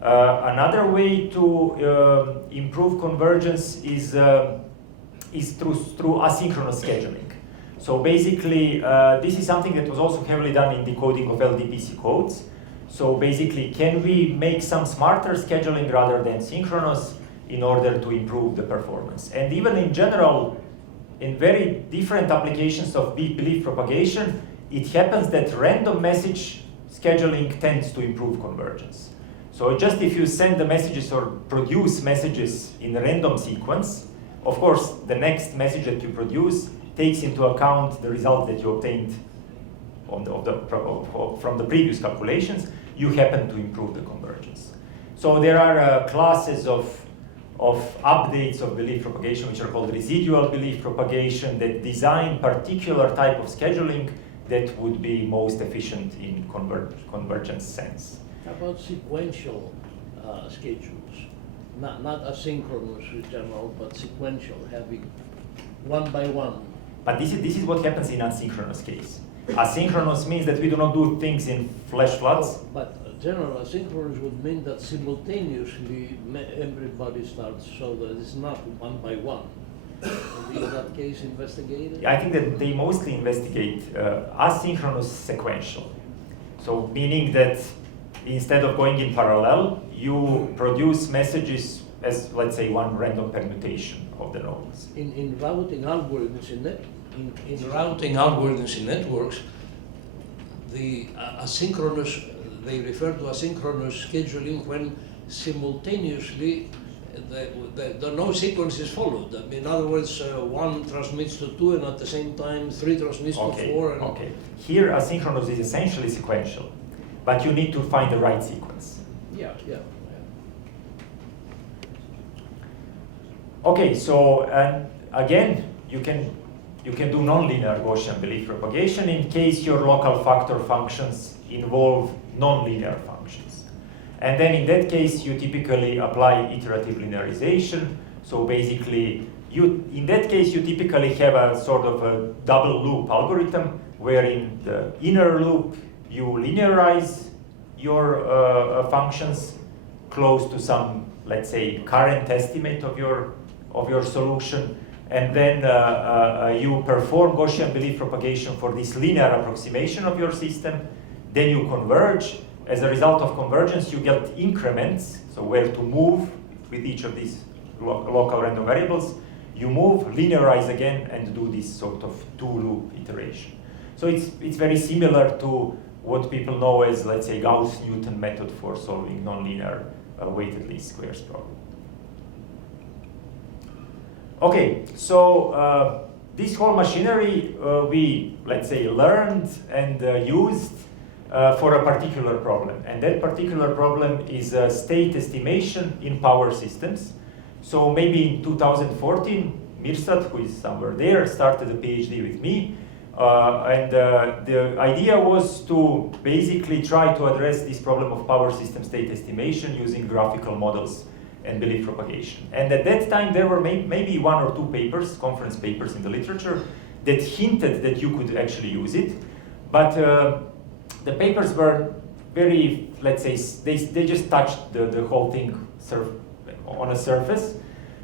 Another way to improve convergence is through asynchronous scheduling. So basically, this is something that was also heavily done in decoding of LDPC codes. So basically, can we make some smarter scheduling rather than synchronous in order to improve the performance? And even in general, in very different applications of belief propagation, it happens that random message scheduling tends to improve convergence. So just if you send the messages or produce messages in a random sequence, of course, the next message that you produce takes into account the result that you obtained from the previous calculations. You happen to improve the convergence. So there are classes of updates of belief propagation which are called residual belief propagation that design particular type of scheduling that would be most efficient in convergence sense. How about sequential schedules? Not asynchronous in general, but sequential, having one by one. But this is what happens in asynchronous case. Asynchronous means that we do not do things in flash floods. But general asynchronous would mean that simultaneously everybody starts, so that it's not one by one. In that case, investigated? I think that they mostly investigate asynchronous sequential. So meaning that instead of going in parallel, you produce messages as, let's say, one random permutation of the nodes. In routing algorithms in routing algorithms in networks, the asynchronous, they refer to asynchronous scheduling when simultaneously the no sequence is followed. In other words, one transmits to two, and at the same time, three transmits to four. And okay. Here, asynchronous is essentially sequential, but you need to find the right sequence. Yeah. Okay, so again, you can do nonlinear Gaussian belief propagation in case your local factor functions involve nonlinear functions. And then in that case, you typically apply iterative linearization. So basically, in that case, you typically have a sort of a double loop algorithm, where in the inner loop, you linearize your functions close to some, let's say, current estimate of your solution. And then you perform Gaussian belief propagation for this linear approximation of your system. Then you converge. As a result of convergence, you get increments, so where to move with each of these local random variables. You move, linearize again, and do this sort of two-loop iteration. So it's very similar to what people know as, let's say, Gauss-Newton method for solving nonlinear weighted least squares problem. Okay, so this whole machinery we, let's say, learned and used for a particular problem. And that particular problem is state estimation in power systems. So maybe in 2014, Mirsad, who is somewhere there, started a PhD with me. And the idea was to basically try to address this problem of power system state estimation using graphical models and belief propagation. And at that time, there were maybe 1 or 2 papers, conference papers in the literature, that hinted that you could actually use it. But the papers were very, let's say, they just touched the whole thing on a surface.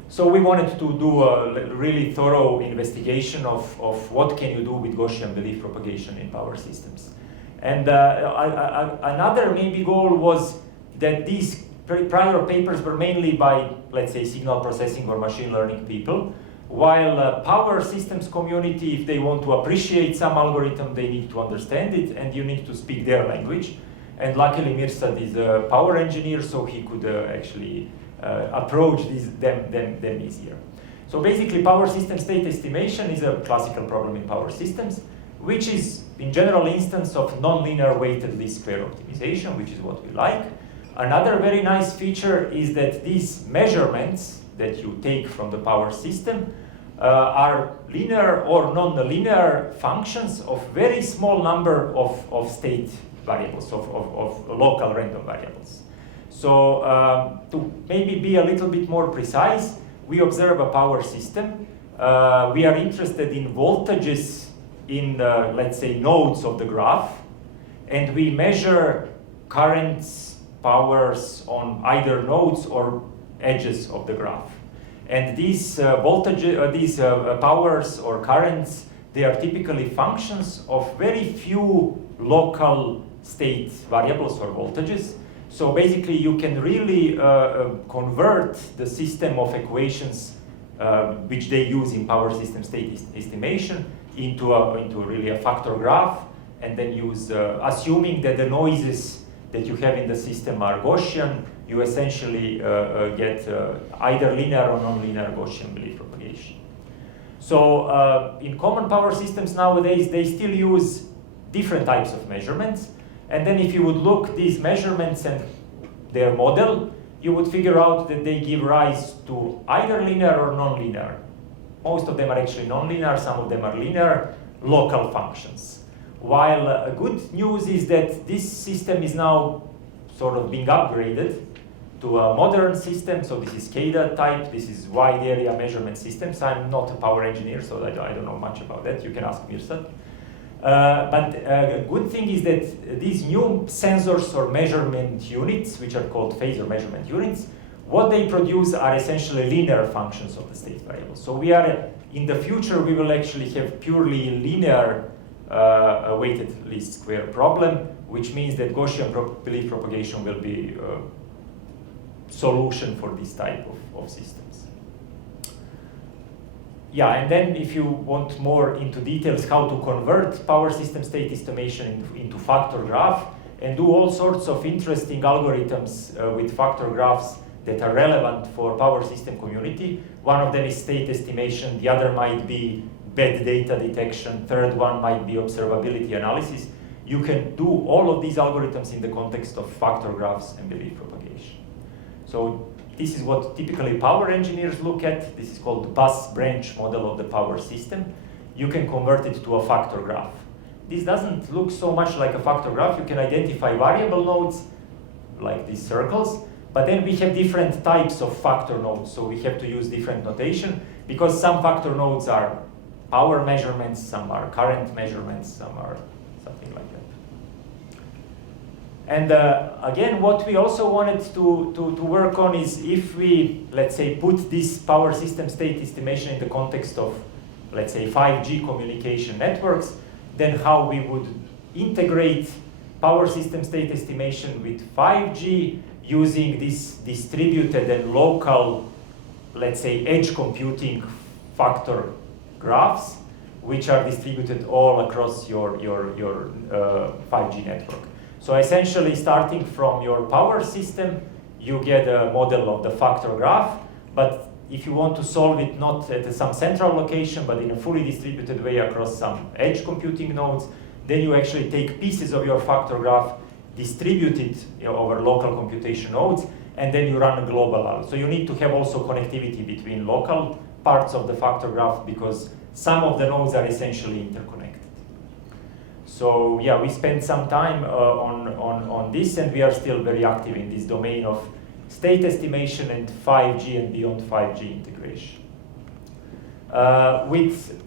So we wanted to do a really thorough investigation of what can you do with Gaussian belief propagation in power systems. And another maybe goal was that these prior papers were mainly by, let's say, signal processing or machine learning people, while power systems community, if they want to appreciate some algorithm, they need to understand it, and you need to speak their language. And luckily, Mirsad is a power engineer, so he could actually approach them easier. So basically, power system state estimation is a classical problem in power systems, which is, in general instance of nonlinear weighted least square optimization, which is what we like. Another very nice feature is that these measurements that you take from the power system are linear or non-linear functions of very small number of state variables, of local random variables. So to maybe be a little bit more precise, we observe a power system. We are interested in voltages in, let's say, nodes of the graph, and we measure currents, powers on either nodes or edges of the graph. And these powers or currents, they are typically functions of very few local state variables or voltages. So basically, you can really convert the system of equations which they use in power system state estimation into really a factor graph, and then use, assuming that the noises that you have in the system are Gaussian, you essentially get either linear or nonlinear Gaussian belief propagation. So in common power systems nowadays, they still use different types of measurements. And then if you would look these measurements and their model, you would figure out that they give rise to either linear or nonlinear. Most of them are actually nonlinear, some of them are linear, local functions. While good news is that this system is now sort of being upgraded to a modern system. So this is CADA type, this is wide area measurement systems. I'm not a power engineer, so I don't know much about that. You can ask Mirsad. But a good thing is that these new sensors or measurement units, which are called phasor measurement units, what they produce are essentially linear functions of the state variables. So we are, in the future, we will actually have purely linear weighted least square problem, which means that Gaussian belief propagation will be a solution for this type of systems. Yeah, and then if you want more into details how to convert power system state estimation into factor graph and do all sorts of interesting algorithms with factor graphs that are relevant for power system community. One of them is state estimation, the other might be bad data detection, third one might be observability analysis. You can do all of these algorithms in the context of factor graphs and belief propagation. So this is what typically power engineers look at. This is called the bus branch model of the power system. You can convert it to a factor graph. This doesn't look so much like a factor graph. You can identify variable nodes, like these circles, but then we have different types of factor nodes, so we have to use different notation, because some factor nodes are power measurements, some are current measurements, some are something like that. And again, what we also wanted to work on is if we, let's say, put this power system state estimation in the context of, let's say, 5G communication networks, then how we would integrate power system state estimation with 5G using this distributed and local, let's say, edge computing factor graphs, which are distributed all across your 5G network. So essentially, starting from your power system, you get a model of the factor graph, but if you want to solve it not at some central location, but in a fully distributed way across some edge computing nodes, then you actually take pieces of your factor graph, distribute it over local computation nodes, and then you run a global AL. So you need to have also connectivity between local parts of the factor graph because some of the nodes are essentially interconnected. So yeah, we spent some time on this, and we are still very active in this domain of state estimation and 5G and beyond 5G integration. With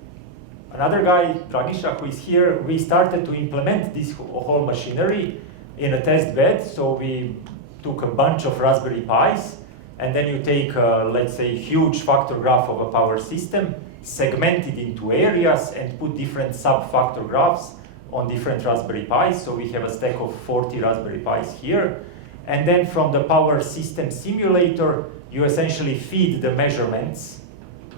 another guy, Dragiša, who is here, we started to implement this whole machinery in a test bed. So we took a bunch of Raspberry Pis, and then you take, let's say, huge factor graph of a power system, segment it into areas, and put different sub-factor graphs on different Raspberry Pis. So we have a stack of 40 Raspberry Pis here. And then from the power system simulator, you essentially feed the measurements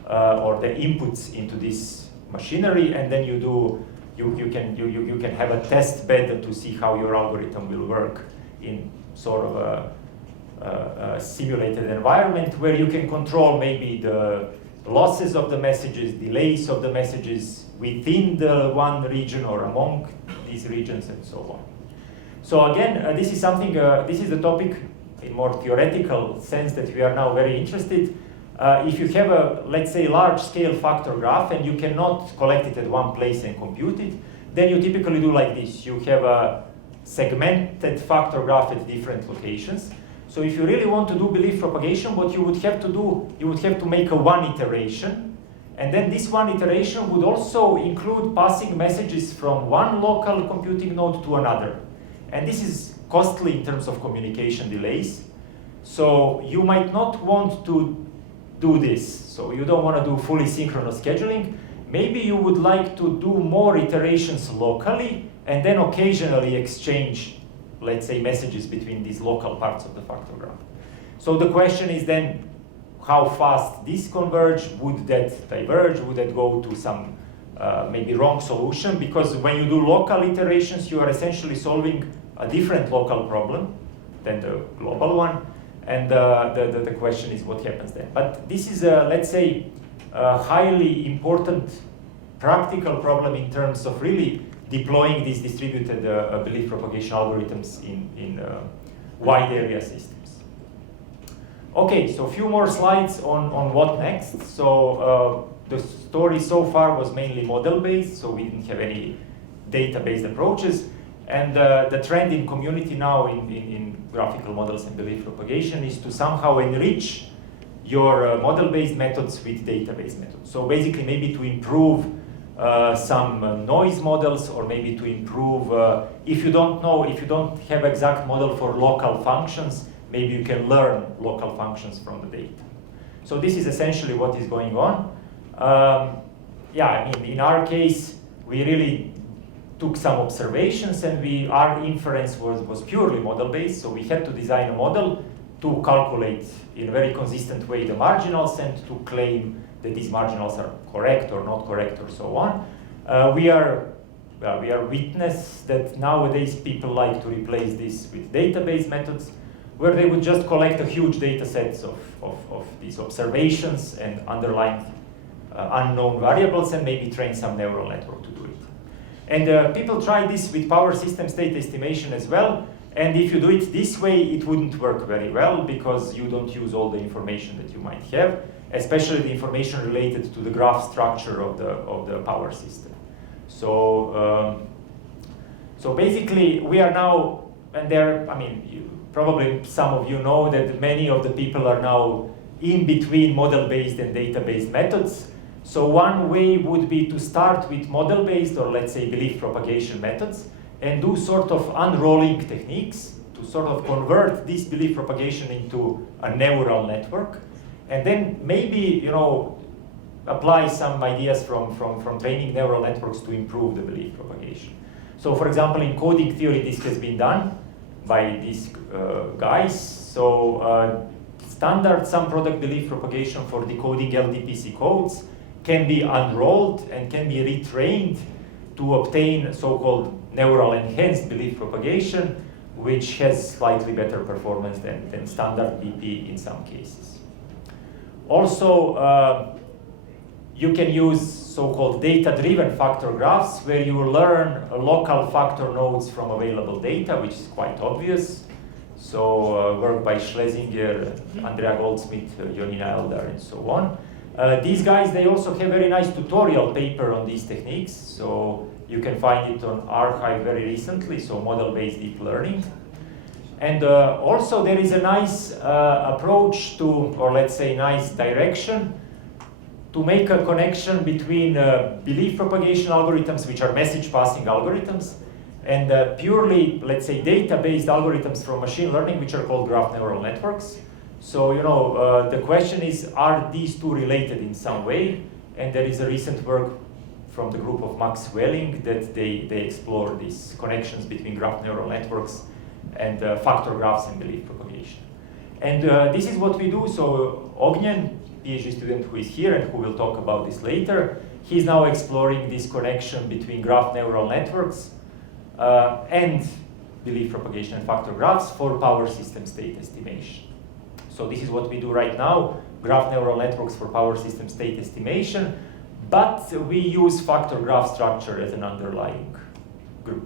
or the inputs into this machinery, and then you can have a test bed to see how your algorithm will work in sort of a simulated environment where you can control maybe the losses of the messages, delays of the messages within the one region or among these regions, and so on. So again, this is something, this is the topic in more theoretical sense that we are now very interested. If you have a, let's say, large-scale factor graph and you cannot collect it at one place and compute it, then you typically do like this. You have a segmented factor graph at different locations. So if you really want to do belief propagation, what you would have to do, you would have to make a one iteration. And then this one iteration would also include passing messages from one local computing node to another. And this is costly in terms of communication delays. So you might not want to do this. So you don't want to do fully synchronous scheduling. Maybe you would like to do more iterations locally and then occasionally exchange, let's say, messages between these local parts of the factor graph. So the question is then, how fast this converge? Would that diverge? Would that go to some maybe wrong solution? Because when you do local iterations, you are essentially solving a different local problem than the global one. And the question is what happens then. But this is, let's say, a highly important practical problem in terms of really deploying these distributed belief propagation algorithms in wide area systems. Okay, so a few more slides on what next. So the story so far was mainly model-based, so we didn't have any data-based approaches. And the trend in community now in graphical models and belief propagation is to somehow enrich your model-based methods with data-based methods. So basically maybe to improve some noise models, or maybe to improve, if you don't have exact model for local functions, maybe you can learn local functions from the data. So this is essentially what is going on. Yeah, I mean, in our case, we really took some observations, and our inference was purely model-based, so we had to design a model to calculate in a very consistent way the marginals and to claim that these marginals are correct or not correct or so on. We are witness that nowadays people like to replace this with database methods, where they would just collect a huge data sets of these observations and underlying unknown variables and maybe train some neural network to do it. And people try this with power system state estimation as well. And if you do it this way, it wouldn't work very well because you don't use all the information that you might have, especially the information related to the graph structure of the power system. So, so basically, we are now, and there, I mean, probably some of you know that many of the people are now in between model-based and data-based methods. So one way would be to start with model-based, or let's say belief propagation methods, and do sort of unrolling techniques to sort of convert this belief propagation into a neural network, and then maybe, apply some ideas from training neural networks to improve the belief propagation. So for example, in coding theory, this has been done by these guys. So standard sum product belief propagation for decoding LDPC codes can be unrolled and can be retrained to obtain so-called neural enhanced belief propagation, which has slightly better performance than standard BP in some cases. Also, you can use so-called data-driven factor graphs, where you learn local factor nodes from available data, which is quite obvious. So work by Schlesinger, Andrea Goldsmith, Jonina Elder, and so on. These guys, they also have very nice tutorial paper on these techniques. So you can find it on Archive very recently, so model-based deep learning. And also there is a nice approach to, or let's say nice direction, to make a connection between belief propagation algorithms, which are message passing algorithms, and purely, let's say, data-based algorithms from machine learning, which are called graph neural networks. So, you know, the question is, are these two related in some way? And there is a recent work from the group of Max Welling that they explore these connections between graph neural networks and factor graphs and belief propagation. And this is what we do. So Ognjen, PhD student who is here and who will talk about this later, he's now exploring this connection between graph neural networks and belief propagation and factor graphs for power system state estimation. So this is what we do right now, graph neural networks for power system state estimation, but we use factor graph structure as an underlying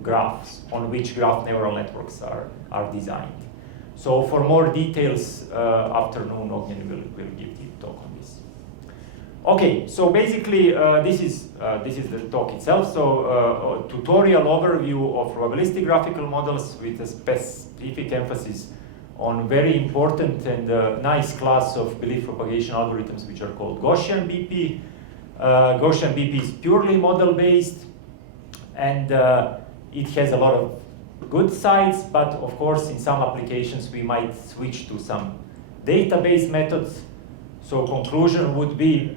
graphs on which graph neural networks are designed. So for more details, afternoon, Ognjen will give the talk on this. Okay, so basically this is the talk itself. So a tutorial overview of probabilistic graphical models with a specific emphasis on very important and nice class of belief propagation algorithms, which are called Gaussian BP. Gaussian BP is purely model-based, and it has a lot of good sides, but of course in some applications we might switch to some database methods. So conclusion would be,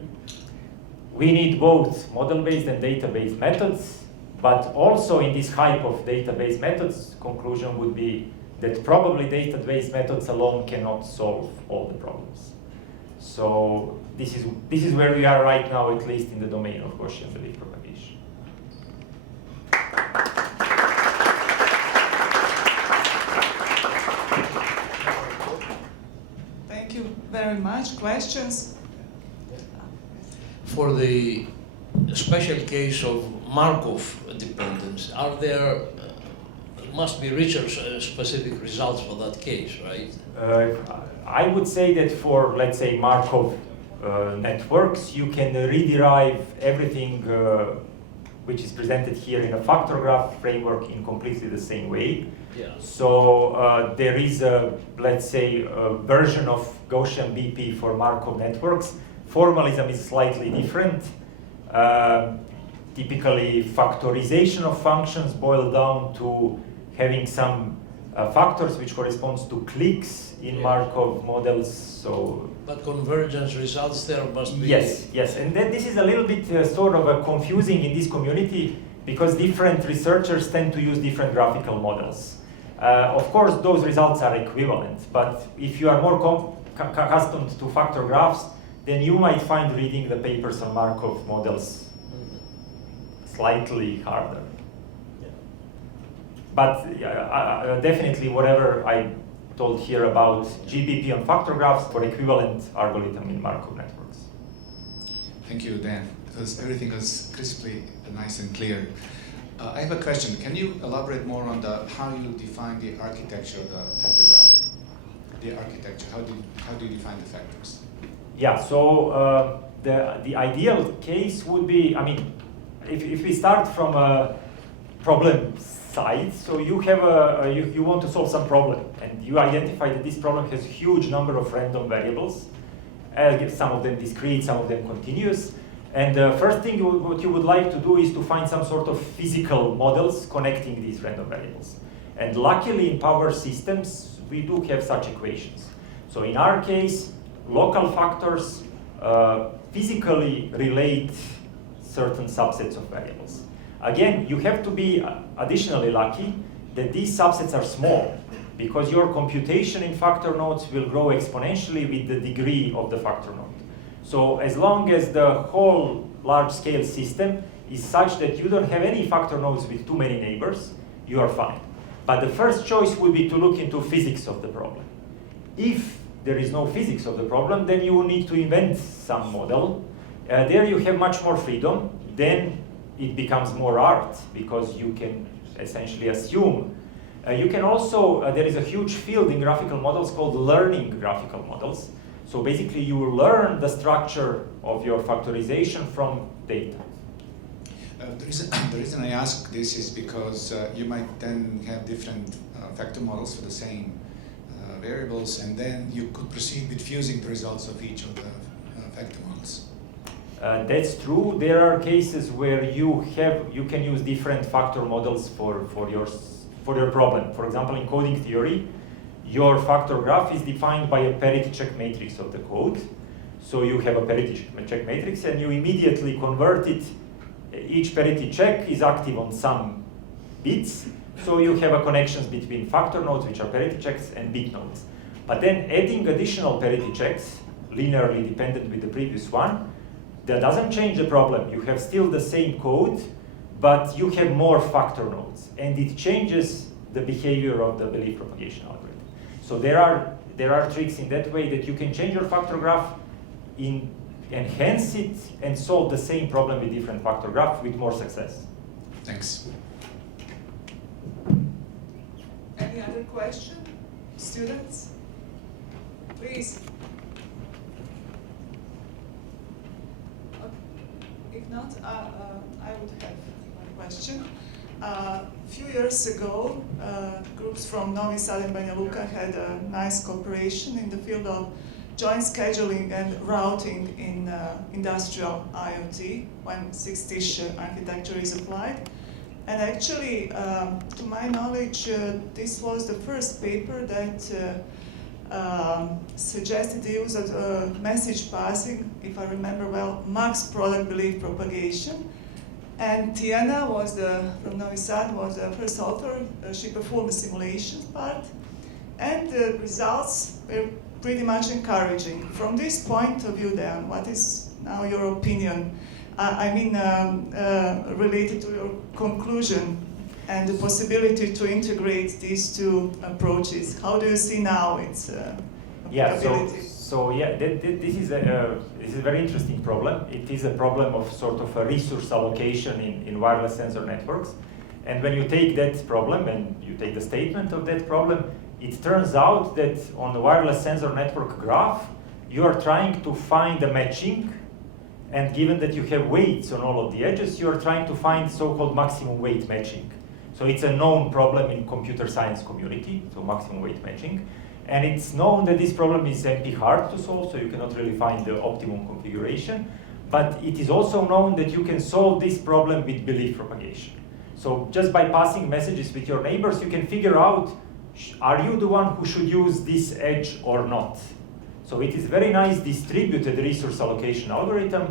we need both model-based and database methods, but also in this hype of database methods, conclusion would be that probably database methods alone cannot solve all the problems. So this is where we are right now, at least in the domain of Gaussian belief propagation. Thank you very much. Questions? For the special case of Markov dependence, are there must be research-specific results for that case, right? I would say that for, let's say, Markov networks, you can rederive everything which is presented here in a factor graph framework in completely the same way. Yeah. So there is a, let's say, a version of Gaussian BP for Markov networks. Formalism is slightly different. Typically, factorization of functions boil down to having some factors which corresponds to cliques in Markov models. So, but convergence results there must be. Yes, and then this is a little bit sort of confusing in this community, because different researchers tend to use different graphical models. Of course, those results are equivalent, but if you are more accustomed to factor graphs, then you might find reading the papers on Markov models slightly harder. But definitely whatever I told here about GBP on factor graphs for equivalent algorithm in Markov networks. Thank you, Dan, because everything was crisply nice and clear. I have a question. Can you elaborate more on how you define the architecture of the factor graph? The architecture, how do you define the factors? Yeah, so the ideal case would be, I mean, if we start from a problem side, so you have you want to solve some problem, and you identify that this problem has a huge number of random variables, some of them discrete, some of them continuous, and the first thing what you would like to do is to find some sort of physical models connecting these random variables. And luckily in power systems, we do have such equations. So in our case, local factors physically relate certain subsets of variables. Again, you have to be additionally lucky that these subsets are small, because your computation in factor nodes will grow exponentially with the degree of the factor node. So as long as the whole large-scale system is such that you don't have any factor nodes with too many neighbors, you are fine. But the first choice would be to look into physics of the problem. If there is no physics of the problem, then you will need to invent some model. There you have much more freedom. Then it becomes more art, because you can essentially assume. You can also, there is a huge field in graphical models called learning graphical models. So basically you learn the structure of your factorization from data. The reason I ask this is because you might then have different factor models for the same variables, and then you could proceed with fusing the results of each of the factor models. That's true. There are cases where you can use different factor models for your problem. For example, in coding theory, your factor graph is defined by a parity check matrix of the code. So you have a parity check matrix, and you immediately convert it. Each parity check is active on some bits, so you have a connections between factor nodes, which are parity checks, and bit nodes. But then adding additional parity checks, linearly dependent with the previous one, that doesn't change the problem. You have still the same code, but you have more factor nodes, and it changes the behavior of the belief propagation algorithm. So there are tricks in that way that you can change your factor graph, enhance it, and solve the same problem with different factor graph with more success. Thanks. Any other question? Students? Please. If not, I would have one question. A few years ago, groups from Novi Sad and Banja Luka had a nice cooperation in the field of joint scheduling and routing in industrial IoT when 6-dish architecture is applied. And actually, to my knowledge, this was the first paper that suggested the use of message passing, if I remember well, max product belief propagation. And Tiana from Novi Sad was the first author. She performed the simulations part, and the results were pretty much encouraging. From this point of view then, what is now your opinion? I mean, related to your conclusion and the possibility to integrate these two approaches. How do you see now its applicability? This is a very interesting problem. It is a problem of sort of a resource allocation in wireless sensor networks. And when you take that problem and you take the statement of that problem, it turns out that on the wireless sensor network graph, you are trying to find a matching, and given that you have weights on all of the edges, you are trying to find so-called maximum weight matching. So it's a known problem in computer science community, so maximum weight matching. And it's known that this problem is MP hard to solve, so you cannot really find the optimum configuration. But it is also known that you can solve this problem with belief propagation. So just by passing messages with your neighbors, you can figure out, are you the one who should use this edge or not? So it is very nice distributed resource allocation algorithm.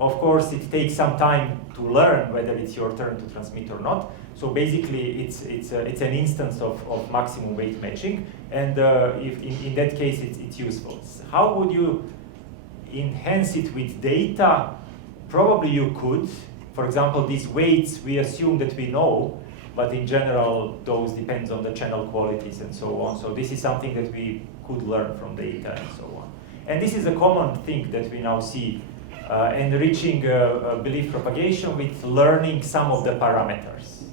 Of course, it takes some time to learn whether it's your turn to transmit or not. So basically, it's an instance of maximum weight matching, and if in that case, it's useful. How would you enhance it with data? Probably you could. For example, these weights, we assume that we know, but in general, those depends on the channel qualities and so on. So this is something that we could learn from data and so on. And this is a common thing that we now see, enriching belief propagation with learning some of the parameters.